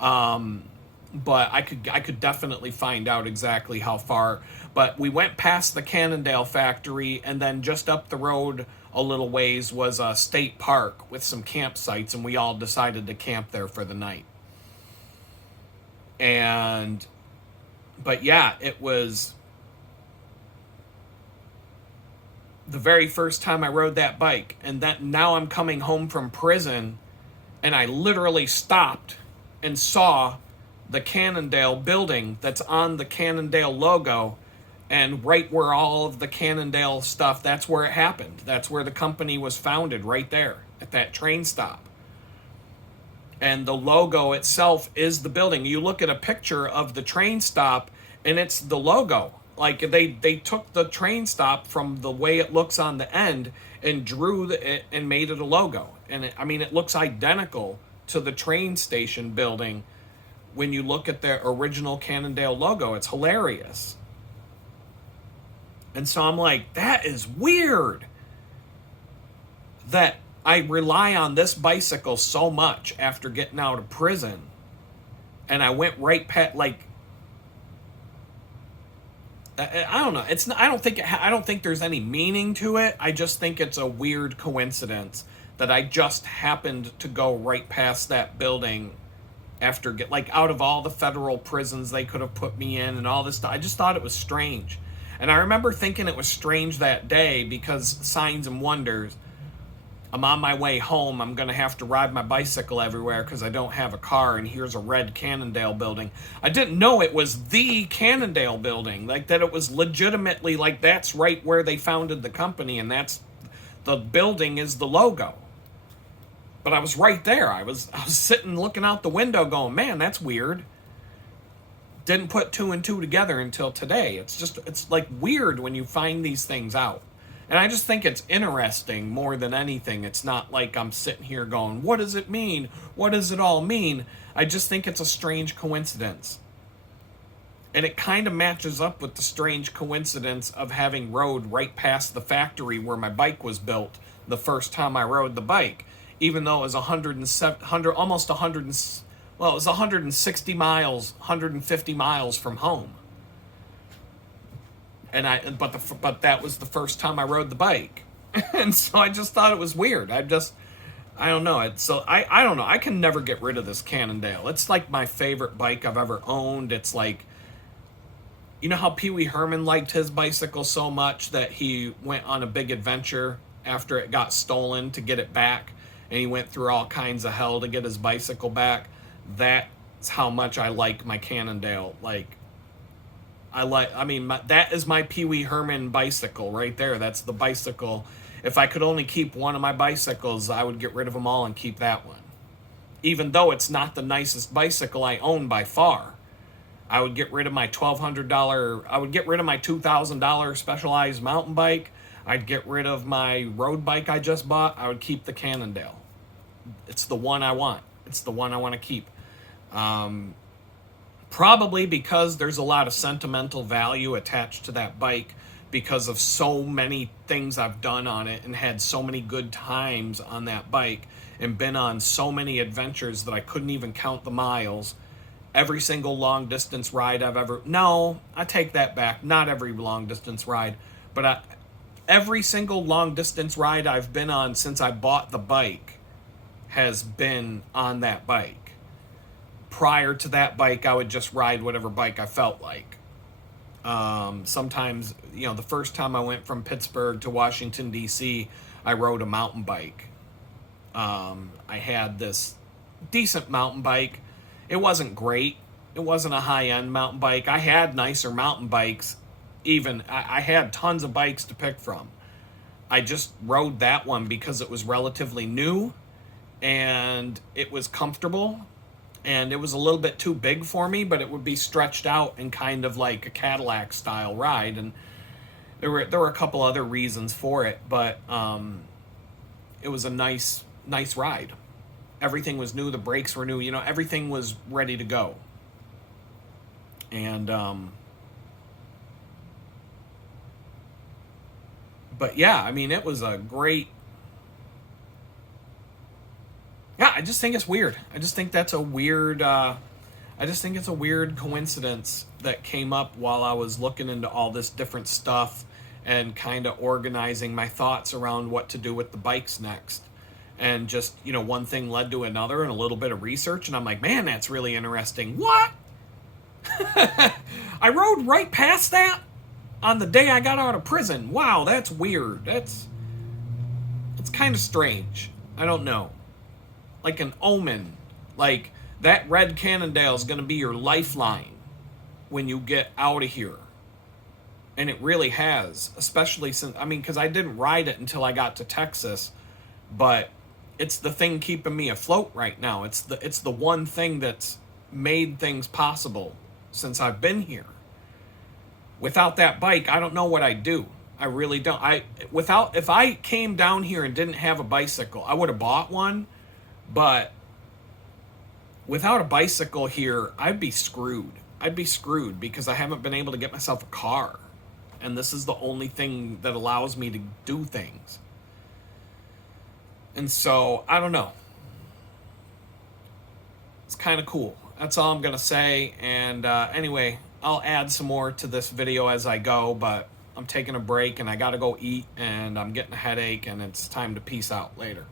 But I could definitely find out exactly how far. But we went past the Cannondale factory, and then just up the road a little ways was a state park with some campsites, and we all decided to camp there for the night. But yeah, it was the very first time I rode that bike, and that now I'm coming home from prison, and I literally stopped and saw the Cannondale building that's on the Cannondale logo, and right where all of the Cannondale stuff, that's where it happened. That's where the company was founded, right there at that train stop. And the logo itself is the building. You look at a picture of the train stop, and it's the logo. Like, they took the train stop from the way it looks on the end and drew it and made it a logo. And it looks identical to the train station building when you look at the original Cannondale logo. It's hilarious. And so I'm like, that is weird that I rely on this bicycle so much after getting out of prison. And I went right past, like, I don't know. I don't think there's any meaning to it. I just think it's a weird coincidence that I just happened to go right past that building after out of all the federal prisons they could have put me in and all this stuff. I just thought it was strange. And I remember thinking it was strange that day because Signs and Wonders, I'm on my way home. I'm going to have to ride my bicycle everywhere because I don't have a car, and here's a red Cannondale building. I didn't know it was the Cannondale building, like that it was legitimately, like, that's right where they founded the company, and that's the building is the logo. But I was right there. I was sitting looking out the window going, man, that's weird. Didn't put two and two together until today. It's like weird when you find these things out. And I just think it's interesting more than anything. It's not like I'm sitting here going, what does it mean? What does it all mean? I just think it's a strange coincidence. And it kind of matches up with the strange coincidence of having rode right past the factory where my bike was built the first time I rode the bike, even though it was 107, almost 100, well, it was 160 miles, 150 miles from home. And but that was the first time I rode the bike, and so I just thought it was weird. I don't know. I don't know. I can never get rid of this Cannondale. It's like my favorite bike I've ever owned. It's like, you know how Pee Wee Herman liked his bicycle so much that he went on a big adventure after it got stolen to get it back, and he went through all kinds of hell to get his bicycle back. That's how much I like my Cannondale. That is my Pee Wee Herman bicycle right there. That's the bicycle. If I could only keep one of my bicycles, I would get rid of them all and keep that one. Even though it's not the nicest bicycle I own by far. I would get rid of my $1,200, I would get rid of my $2,000 Specialized mountain bike. I'd get rid of my road bike I just bought. I would keep the Cannondale. It's the one I want. It's the one I want to keep. Probably because there's a lot of sentimental value attached to that bike because of so many things I've done on it and had so many good times on that bike and been on so many adventures that I couldn't even count the miles. Every single long distance ride I've ever... No, I take that back. Not every long distance ride. But every single long distance ride I've been on since I bought the bike has been on that bike. Prior to that bike, I would just ride whatever bike I felt like. Sometimes, the first time I went from Pittsburgh to Washington, D.C., I rode a mountain bike. I had this decent mountain bike. It wasn't great. It wasn't a high-end mountain bike. I had nicer mountain bikes. I had tons of bikes to pick from. I just rode that one because it was relatively new, and it was comfortable. And it was a little bit too big for me, but it would be stretched out in kind of like a Cadillac style ride. And there were a couple other reasons for it, but it was a nice ride. Everything was new. The brakes were new. Everything was ready to go. And but yeah, it was a great. Yeah, I just think it's weird. I just think that's a weird. I just think it's a weird coincidence that came up while I was looking into all this different stuff and kind of organizing my thoughts around what to do with the bikes next. And just, one thing led to another and a little bit of research. And I'm like, man, that's really interesting. What? I rode right past that on the day I got out of prison. Wow, that's weird. It's kind of strange. I don't know. Like an omen. Like, that red Cannondale is going to be your lifeline when you get out of here. And it really has. Especially since, because I didn't ride it until I got to Texas. But it's the thing keeping me afloat right now. It's the one thing that's made things possible since I've been here. Without that bike, I don't know what I'd do. I really don't. If I came down here and didn't have a bicycle, I would have bought one. But without a bicycle here, I'd be screwed. I'd be screwed because I haven't been able to get myself a car. And this is the only thing that allows me to do things. And so, I don't know. It's kind of cool. That's all I'm going to say. And anyway, I'll add some more to this video as I go. But I'm taking a break and I got to go eat. And I'm getting a headache. And it's time to peace out later.